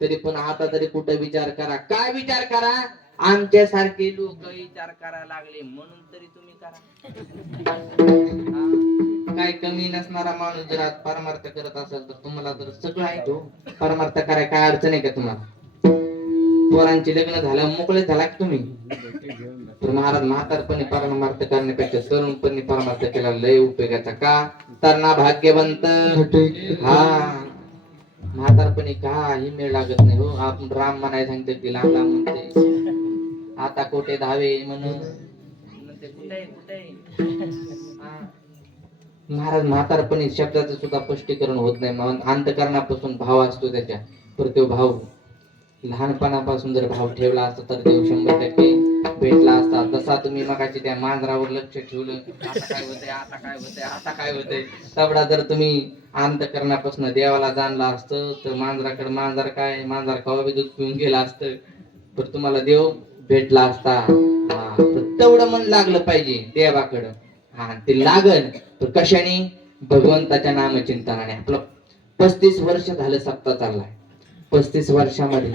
तरी पण आता तरी कुठं विचार करा. काय विचार करा? आमच्या सारखे लोक विचार करायला लागले म्हणून तरी तुम्ही करा. काय कमी नसणारा माणूस जर आज परमार्थ करत असेल तर तुम्हाला तर सगळं आहे तो परमार्थ कराय काय अडचण आहे का तुम्हाला? पोरांची लग्न झालं मोकळे झाला की तुम्ही? तर महाराज म्हातारपणे परमार्थ करण्यापेक्षा तरुणपणे परमार्थ केला लय उपयोगाचा. का? तरणा भाग्यवंत. हा म्हातारपणे काही मेळ लागत नाही हो. आपण राम म्हणाय सांगते की लांब लांब म्हणते आता कोठे धावे म्हणून कुठे महाराज म्हातारपणे शब्दाचं सुद्धा स्पष्टीकरण होत नाही. म्हणून अंतकरणापासून भाव असतो त्याच्या. तर तो भाव लहानपणापासून जर भाव ठेवला असता तर देव 100% भेटला असता. तसा तुम्ही मगाची त्या मांजरावर लक्ष ठेवलं आता काय होतंय आता काय होतंय आता काय होतंय तेवढा जर तुम्ही अंतकरणापासून देवाला जाणला असतं तर मांजराकडे मांजर काय मांजर खावा बी दूध पिऊन गेला असतं तर तुम्हाला देव भेटला असता. हा तेवढं मन लागलं पाहिजे देवाकडं. हा ते लागल तर कशाने? भगवंताच्या नामचिंतनाने. आपलं 35 वर्ष झालं सप्ताह चाललाय. 35 वर्षामध्ये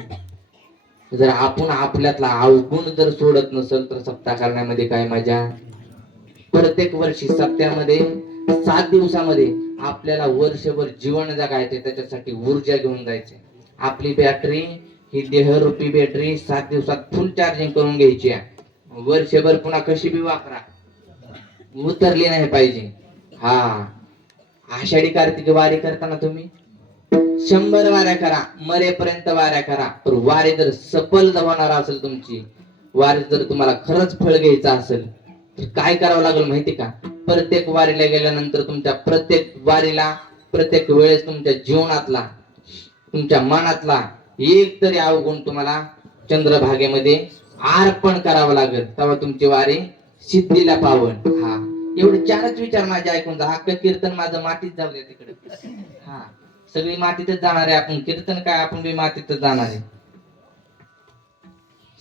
जर आपण आपल्यातला अवगुण जर सोडत नसेल तर सप्ताह करण्यामध्ये काय मजा? प्रत्येक वर्षी सप्त्यामध्ये 7 दिवसामध्ये आपल्याला वर्षभर जीवन जगायचे. त्याच्यासाठी ऊर्जा घेऊन जायचे. आपली बॅटरी ही देहरूपी बॅटरी 7 दिवसात फुल चार्जिंग करून घ्यायची आहे. वर्षभर पुन्हा कशी बी वापरा उतरली नाही पाहिजे. हा आषाढी कार्तिक वारी करताना तुम्ही 100 वाऱ्या करा, मरेपर्यंत वाऱ्या करा. पण वारी जर सफल होणार असेल तुमची वारी जर तुम्हाला खरंच फळ घ्यायचं असेल तर काय करावं लागेल माहिती का? प्रत्येक वारीला गेल्यानंतर तुमच्या प्रत्येक वारीला प्रत्येक वेळेस तुमच्या जीवनातला तुमच्या मनातला एक तरी अवगुण तुम्हाला चंद्रभागेमध्ये अर्पण करावं लागेल. तेव्हा तुमची वारी सिद्धीला पावन. हा एवढे 4च विचार माझे ऐकून जा. हक्क कीर्तन माझं मातीत जाऊ द्या तिकडे. हा सगळी मातीतच जाणार आहे. आपण कीर्तन काय आपण बी मातीतच जाणार आहे.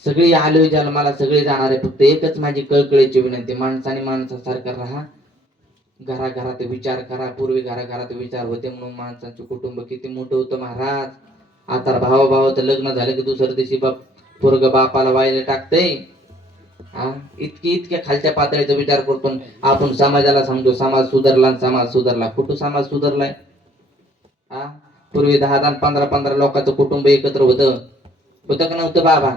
सगळी आलोय जन्माला सगळे जाणार आहे. फक्त एकच माझी कळकळीची विनंती माणसाने माणसासारखं राहा. घराघरात विचार करा. पूर्वी घराघरात विचार होते म्हणून माणसांचे कुटुंब किती मोठं होतं महाराज. आता भावाभावाचं लग्न झालं की दुसऱ्या दिवशी पोरग बापाला वायला टाकतंय. इतक्या खालच्या पातळीचा विचार करतो आपण. समाजाला सांगतो समाज सुधारला समाज सुधारला. कुठं समाज सुधारलाय? पूर्वी 10 15 लोकांचं कुटुंब एकत्र होतं का नव्हतं बाबा?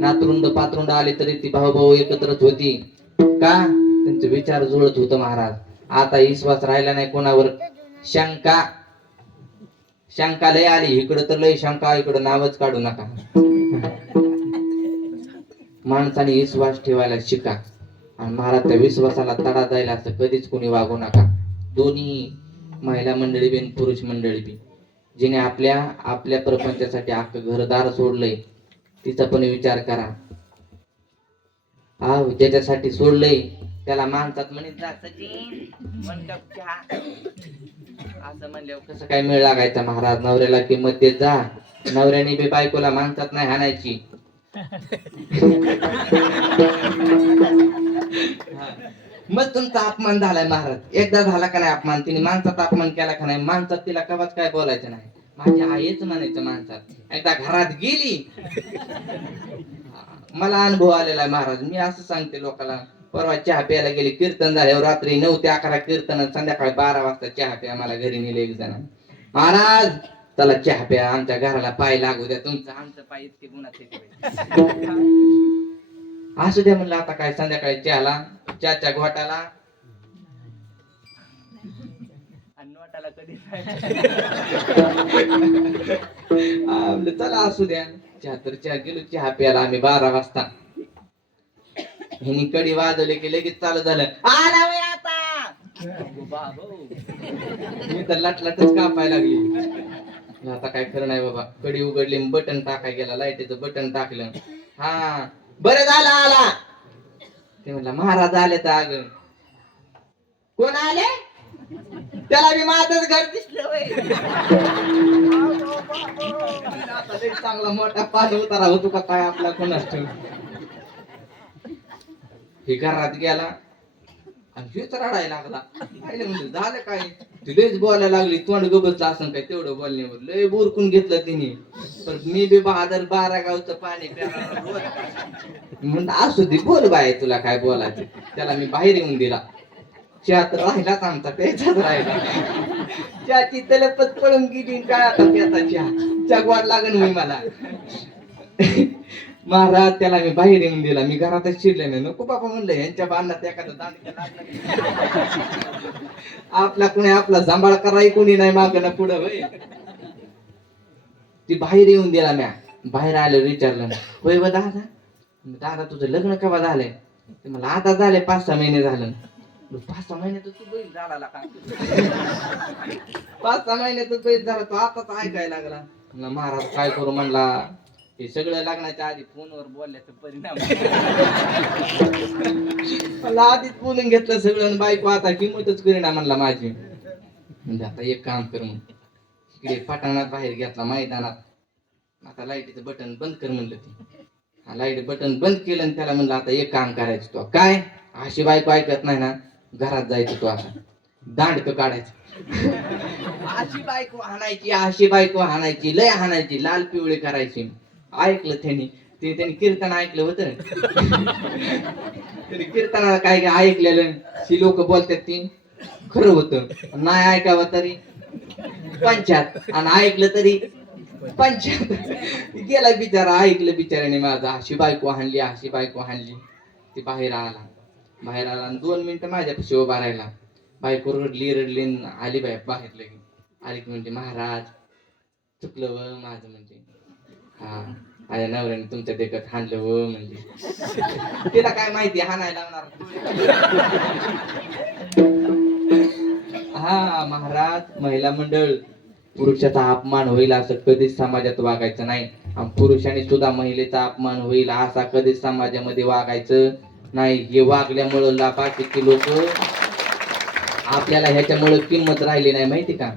नातरुंड पातरुंड आले तरी ती भाऊ एकत्रच होती. का? त्यांचे विचार जुळत होतं महाराज. आता विश्वास राहिला नाही कोणावर. शंका शंका लय आली इकडं तर लय शंका, इकडं नावच काढू नका. माणसाने विश्वास ठेवायला शिका आणि महाराज त्या विश्वासाला तडा जायला असं कधीच कोणी वागू नका. दोन्ही महिला मंडळी बी पुरुष मंडळी बी, जिने आपल्या आपल्या प्रपंचासाठी अख्खं घरदार सोडलंय तिचा पण विचार करा. हा ज्याच्यासाठी सोडलंय त्याला माणसात म्हणत जा सचिन मन कप चहा, असं म्हणल्यावर कसं काय मेळ लागायचा. महाराज नवऱ्याला किंमत देत जा. नवऱ्याने बी बायकोला माणसात नाही हाणायची. मग तुमचा अपमान झालाय महाराज. एकदा झाला का नाही अपमान, तिने माणसाचा अपमान केला का नाही, माणसात तिला कवाच काय बोलायचं नाही. माझी आईच म्हणायचं माणसात. एकदा घरात गेली, मला अनुभव आलेला आहे महाराज. मी असं सांगते लोकांना, परवा चहा प्यायला गेले, कीर्तन झाल्यावर रात्री 9 ते 11 कीर्तन, संध्याकाळी 12 वाजता चहा प्या मला घरी नेले एक जण. महाराज चला चहा प्या, आमच्या घराला पाय लागू द्या, तुमचं आमचं पाय इतके गुणाचे असू द्या म्हणलं. आता काय संध्याकाळी चहाला चहाच्या घोटाला आणि नोटाला कधी चला असू द्या. चहा तर चहा गेलो चहा प्यायला आम्ही 12 वाजता. ह्यानी कडी वाजवले की लगेच चालू झालं, आला वय आता. मी तर लटलटच कापायला लागली. आता काय खरं नाही बाबा. कडी उघडली, बटन टाकाय गेला, लाईटीचं बटन टाकलं. हा बरं झालं आला. ते म्हणला महाराज आले तर. अग कोण आले? त्याला मी माझंच घर दिसलं वय. चांगला मोठा पाच उतारा होतो का काय आपला कोणाच. हे घरात गेला आणि हेच रडायला लागला. म्हणजे झालं काय, तुलेच बोलायला लागली, तोंड गबच असं काय तेवढं बोलण्यावर लय बोरकून घेतलं तिने. पण मी बी बहादर 12 गावचं पाणी म्हणून असू दे बोल बाय, तुला काय बोलायचं. त्याला मी बाहेर येऊन दिला. चहा तर राहिलाच आमचा, प्यायचाच राहिला. चहाची तलपच पळून गेली. काय आता प्याचा चहा गोड लागण होई मला. महाराज त्याला मी बाहेर येऊन दिला. मी घरातच शिरले नाही. नको बाबा म्हणलं, यांच्या बांधण्यात एखादं आपला कोणी आपला सांभाळ कराय कोणी नाही मागणं पुढं होय. ती बाहेर येऊन दिला. म्या बाहेर आलं, विचारलं होय व दादा, दादा तुझं लग्न केव्हा झालंय? ते मला आता झाले 5-6 महिने झालं. 5-6 महिन्यात तू बैल झाला का? 5-6 महिन्यात बैल झाला तो आताच ऐकायला लागला. महाराज काय करू म्हणला, हे सगळं लग्नाच्या आधी फोनवर बोलल्याचा परिणाम. मला आधीच बोलून घेतलं सगळं. बायको आता किंमतच करीना म्हणला माझी. म्हणजे आता एक काम कर म्हणून इकडे पटाणात बाहेर घेतला मैदानात. आता लाईटीचं बटन बंद कर म्हणलं. ते लाईट बटन बंद केलं आणि त्याला म्हणलं आता एक काम करायचं. तो काय अशी बायको ऐकत नाही ना, घरात जायचं तो आता दांडक काढायचं. अशी बायको हाणायची, अशी बायको हाणायची, लय हाणायची, लाल पिवळी करायची. ऐकलं त्यांनी कीर्तन ऐकलं होतं. तरी कीर्तनाला काय काय ऐकलेलं ती लोक बोलतात ती खरं होतं. नाही ऐकावं तरी पंचायत, आणि ऐकलं तरी पंचायत. गेला बिचारा, ऐकलं बिचाराने माझा. अशी बायको हाणली, अशी बायको हाणली. ती बाहेर आला आणि 2 मिनिटं माझ्यापाशी उभा राहिला. बायको रडली आली बाहेर लगी. आली की म्हणजे महाराज चुकलं व माझं, म्हणजे हा माझ्या नवऱ्याने तुमच्या देखत हाणलं व. म्हणजे तिला काय माहिती हाणायला लावणार. हा महाराज महिला मंडळ, पुरुषाचा अपमान होईल असं कधीच समाजात वागायचं नाही. आणि पुरुषाने सुद्धा महिलेचा अपमान होईल असा कधीच समाजामध्ये वागायचं नाही. हे वागल्यामुळं बाकीचे लोक आपल्याला ह्याच्यामुळे किंमत राहिली नाही माहिती का.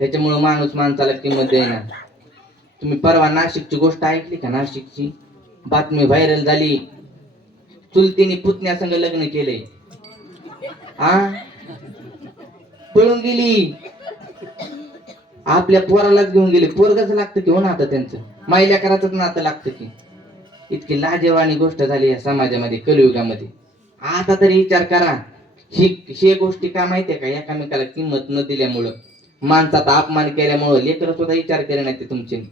ह्याच्यामुळे माणूस माणसाला किंमत देईना. तुम्ही परवा नाशिकची गोष्ट ऐकली का? नाशिकची बातमी व्हायरल झाली. चुलतीने पुतण्या संग लग्न केले. पळून गेली. आपल्या पोरालाच घेऊन गेली. पोरगच लागतं की हो ना, आता त्यांचं मायल्या करायचंच नातं लागतं की. इतकी लाजेवाणी गोष्ट झाली या समाजामध्ये कलियुगामध्ये. आता तरी विचार करा, ही गोष्टी का माहितीये का? एकामेकाला किंमत न दिल्यामुळं, माणसाचा अपमान केल्यामुळं लेकर सुद्धा विचार केले नाही. ते तुमचे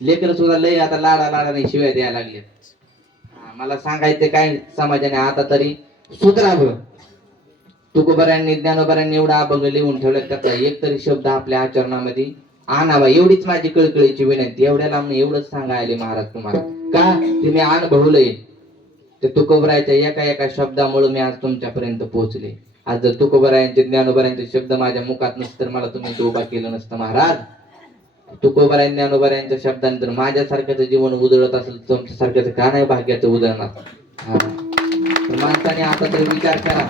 लेकर सुद्धा लय आता लाडाने शिव्या द्यायला लागले. मला सांगायचं काय, समाजाने आता तरी सुधरावं. तुकोबारायांनी ज्ञानोबारायांनी एवढा अभंग लिहून ठेवला, त्याचा एक तरी शब्द आपल्या आचरणामध्ये आणावा, एवढीच माझी कळकळीची विनंती. एवढ्या लांब एवढंच सांगायले महाराज तुम्हाला, का तुम्ही अनुभवलंय. ते तुकोबरायाच्या एका एका शब्दामुळे मी आज तुमच्यापर्यंत पोहोचले. आज जर तुकोबरायांचे ज्ञानोबरायांचे शब्द माझ्या मुखात नसतं तर मला तुम्ही तो उभा केलं नसतं महाराज. तुकोबराय ज्ञानोबरायांच्या शब्दांतर माझ्यासारख्याचं जीवन उजळत असेल, तुमच्यासारख्याचं का नाही भाग्याचं उजळणार. हा, माणसाने आता तरी विचार करा,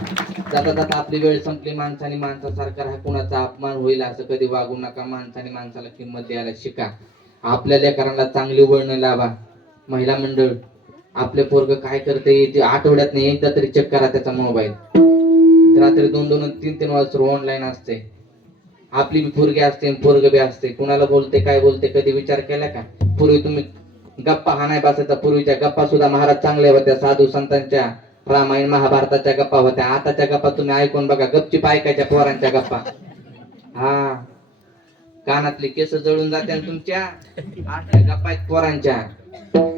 जाता जाता आपली वेळ संपली. माणसाने माणसासारखा राहा, कुणाचा अपमान होईल असं कधी वागू नका. माणसाने माणसाला किंमत द्यायला शिका. आपल्या लेकरांना चांगली वळण लावा. महिला मंडळ, आपले पोरग काय करते ते आठवड्यात नाही एकदा तरी चेक करा त्याचा मोबाईल. रात्री 2-2 आणि 3-3 वाजता ऑनलाईन असते. आपली बी पोरगी असते, पोरग बी असते. कुणाला बोलते काय बोलते कधी विचार केला का? पूर्वी तुम्ही गप्पा हा नाही बसायचा. पूर्वीच्या गप्पा सुद्धा महाराज चांगल्या होत्या. साधू संतांच्या, रामायण महाभारताच्या गप्पा होत्या. आताच्या गप्पा तुम्ही ऐकून बघा, गपचीप ऐकायच्या पोरांच्या गप्पा. हा, कानातली केस जळून जाते तुमच्या. गप्पा आहेत पोरांच्या.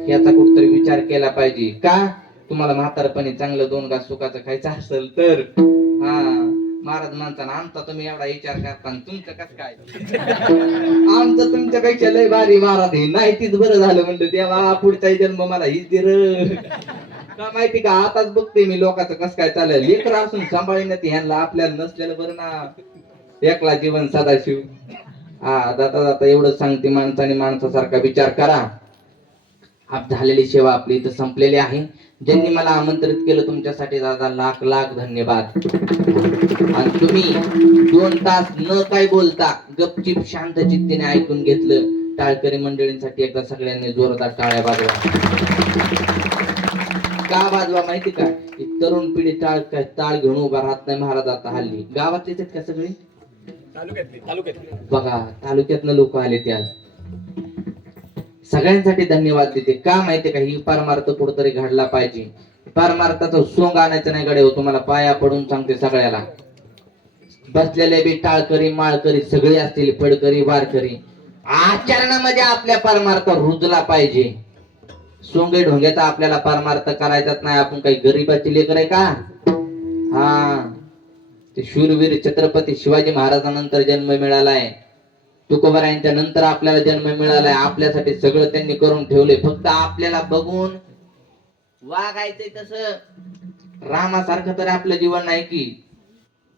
याचा कुठतरी विचार केला पाहिजे. का? तुम्हाला म्हातारपणी चांगलं 2 घास सुखाचं खायचं असेल तर. हा, महाराज माणसानं आमचा तुम्ही एवढा विचार करता, तुमचं कसं काय? आमचं तुमच्यापेक्षा लय भारी महाराज. नाही तीच बरं झालं म्हणलं, देवा पुढचा जन्म मला हीच दे र. का माहिती का, आताच बघते मी लोकांचं कसं काय चाललंय. लेकर असून सांभाळण्यात ह्यांना, आपल्याला नसलेलं बरं ना. एकला जीवन सदाशिव. हा, जाता जाता एवढंच सांगते, माणसाने माणसासारखा विचार करा. आप झालेली सेवा आपली इथं संपलेली आहे. ज्यांनी मला आमंत्रित केलं तुमच्यासाठी दादा लाख लाख धन्यवाद. आणि तुम्ही 2 तास न काय बोलता गपचिप शांत चित्तीने ऐकून घेतलं. टाळकरी मंडळींसाठी एकदा सगळ्यांनी जोरदार टाळ्या वाजवा. का वाजवा माहिती का? तरुण पिढी टाळ घेऊन उभा राहत नाही महाराज. आता हल्ली गावात येतात का सगळे? बघा, तालुक्यातनं लोक आले ते आज. सगळ्यांसाठी धन्यवाद देते. का माहितीये का? ही परमार्थ कुठतरी घडला पाहिजे. परमार्थाचं सोंग आणायचं नाही गडे हो. तुम्हाला पाया पडून सांगते सगळ्याला. बसलेले बी टाळकरी माळकरी सगळे असतील, फडकरी वारकरी, आचरणामध्ये आपल्या परमार्थ रुजला पाहिजे. सोंगे ढोंग्याचा आपल्याला परमार्थ करायचाच नाही. आपण काही गरीबाची लेकर आहे का? हा, ते शूरवीर छत्रपती शिवाजी महाराजांनंतर जन्म मिळालाय. तुकोबारायांच्या नंतर आपल्याला जन्म मिळालाय. आपल्यासाठी सगळं त्यांनी करून ठेवले. फक्त आपल्याला बघून वागायचंय तसं. रामासारखं तर आपलं जीवन नाही की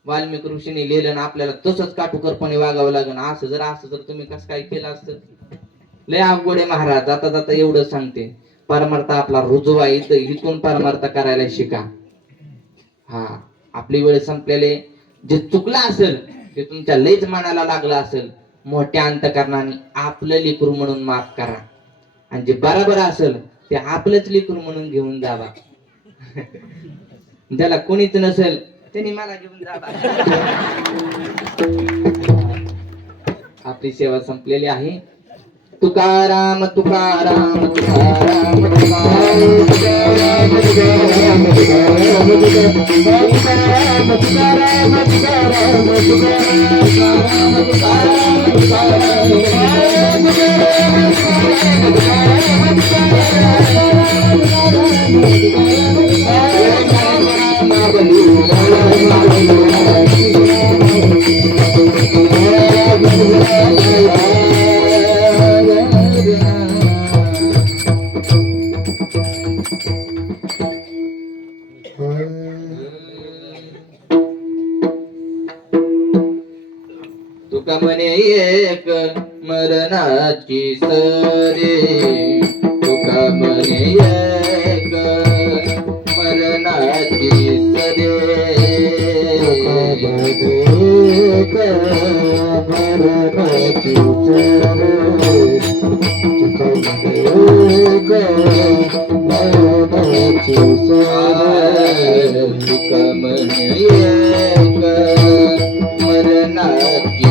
वाल्मिकी ऋषीने लिहिलं ना, आपल्याला तसंच काटुकरपणे वागावं लागेल. असं जर तुम्ही कसं काय केलं असतं, लय अवघड आहे महाराज. जाता जाता एवढं सांगते, परमार्थ आपला रुजवा. इथून परमार्थ करायला शिका. हा, आपली वेळ संपलेले. जे चुकलं असेल ते तुमच्या लयच मनाला लागलं असेल, मोठ्या अंतकरणाने आपलं लेकरू म्हणून माफ करा. आणि जे बरोबर असेल ते आपलंच लेकरू म्हणून घेऊन जावा. ज्याला कोणीच नसेल त्यांनी मला घेऊन जावा. आपली सेवा संपलेली आहे. तुकाराम तुकाराम तुकाराम तुका म्हणे एक मरणाची सरे, तुका म्हणे एक मरणाची सरे, मरणाची सरे, तुका म्हणे एक मरणाची सरे, तुका म्हणे एक मरणाची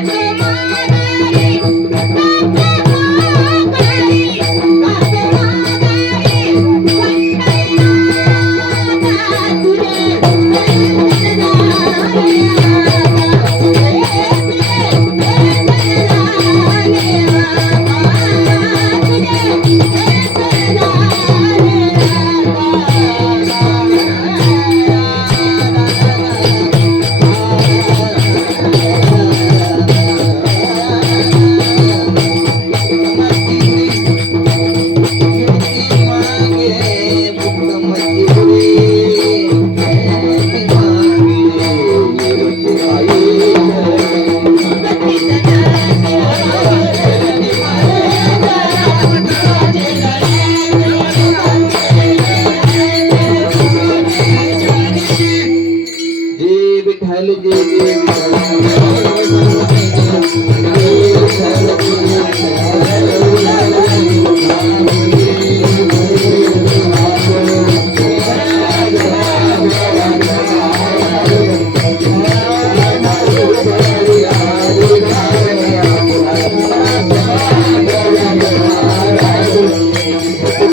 तुम्हा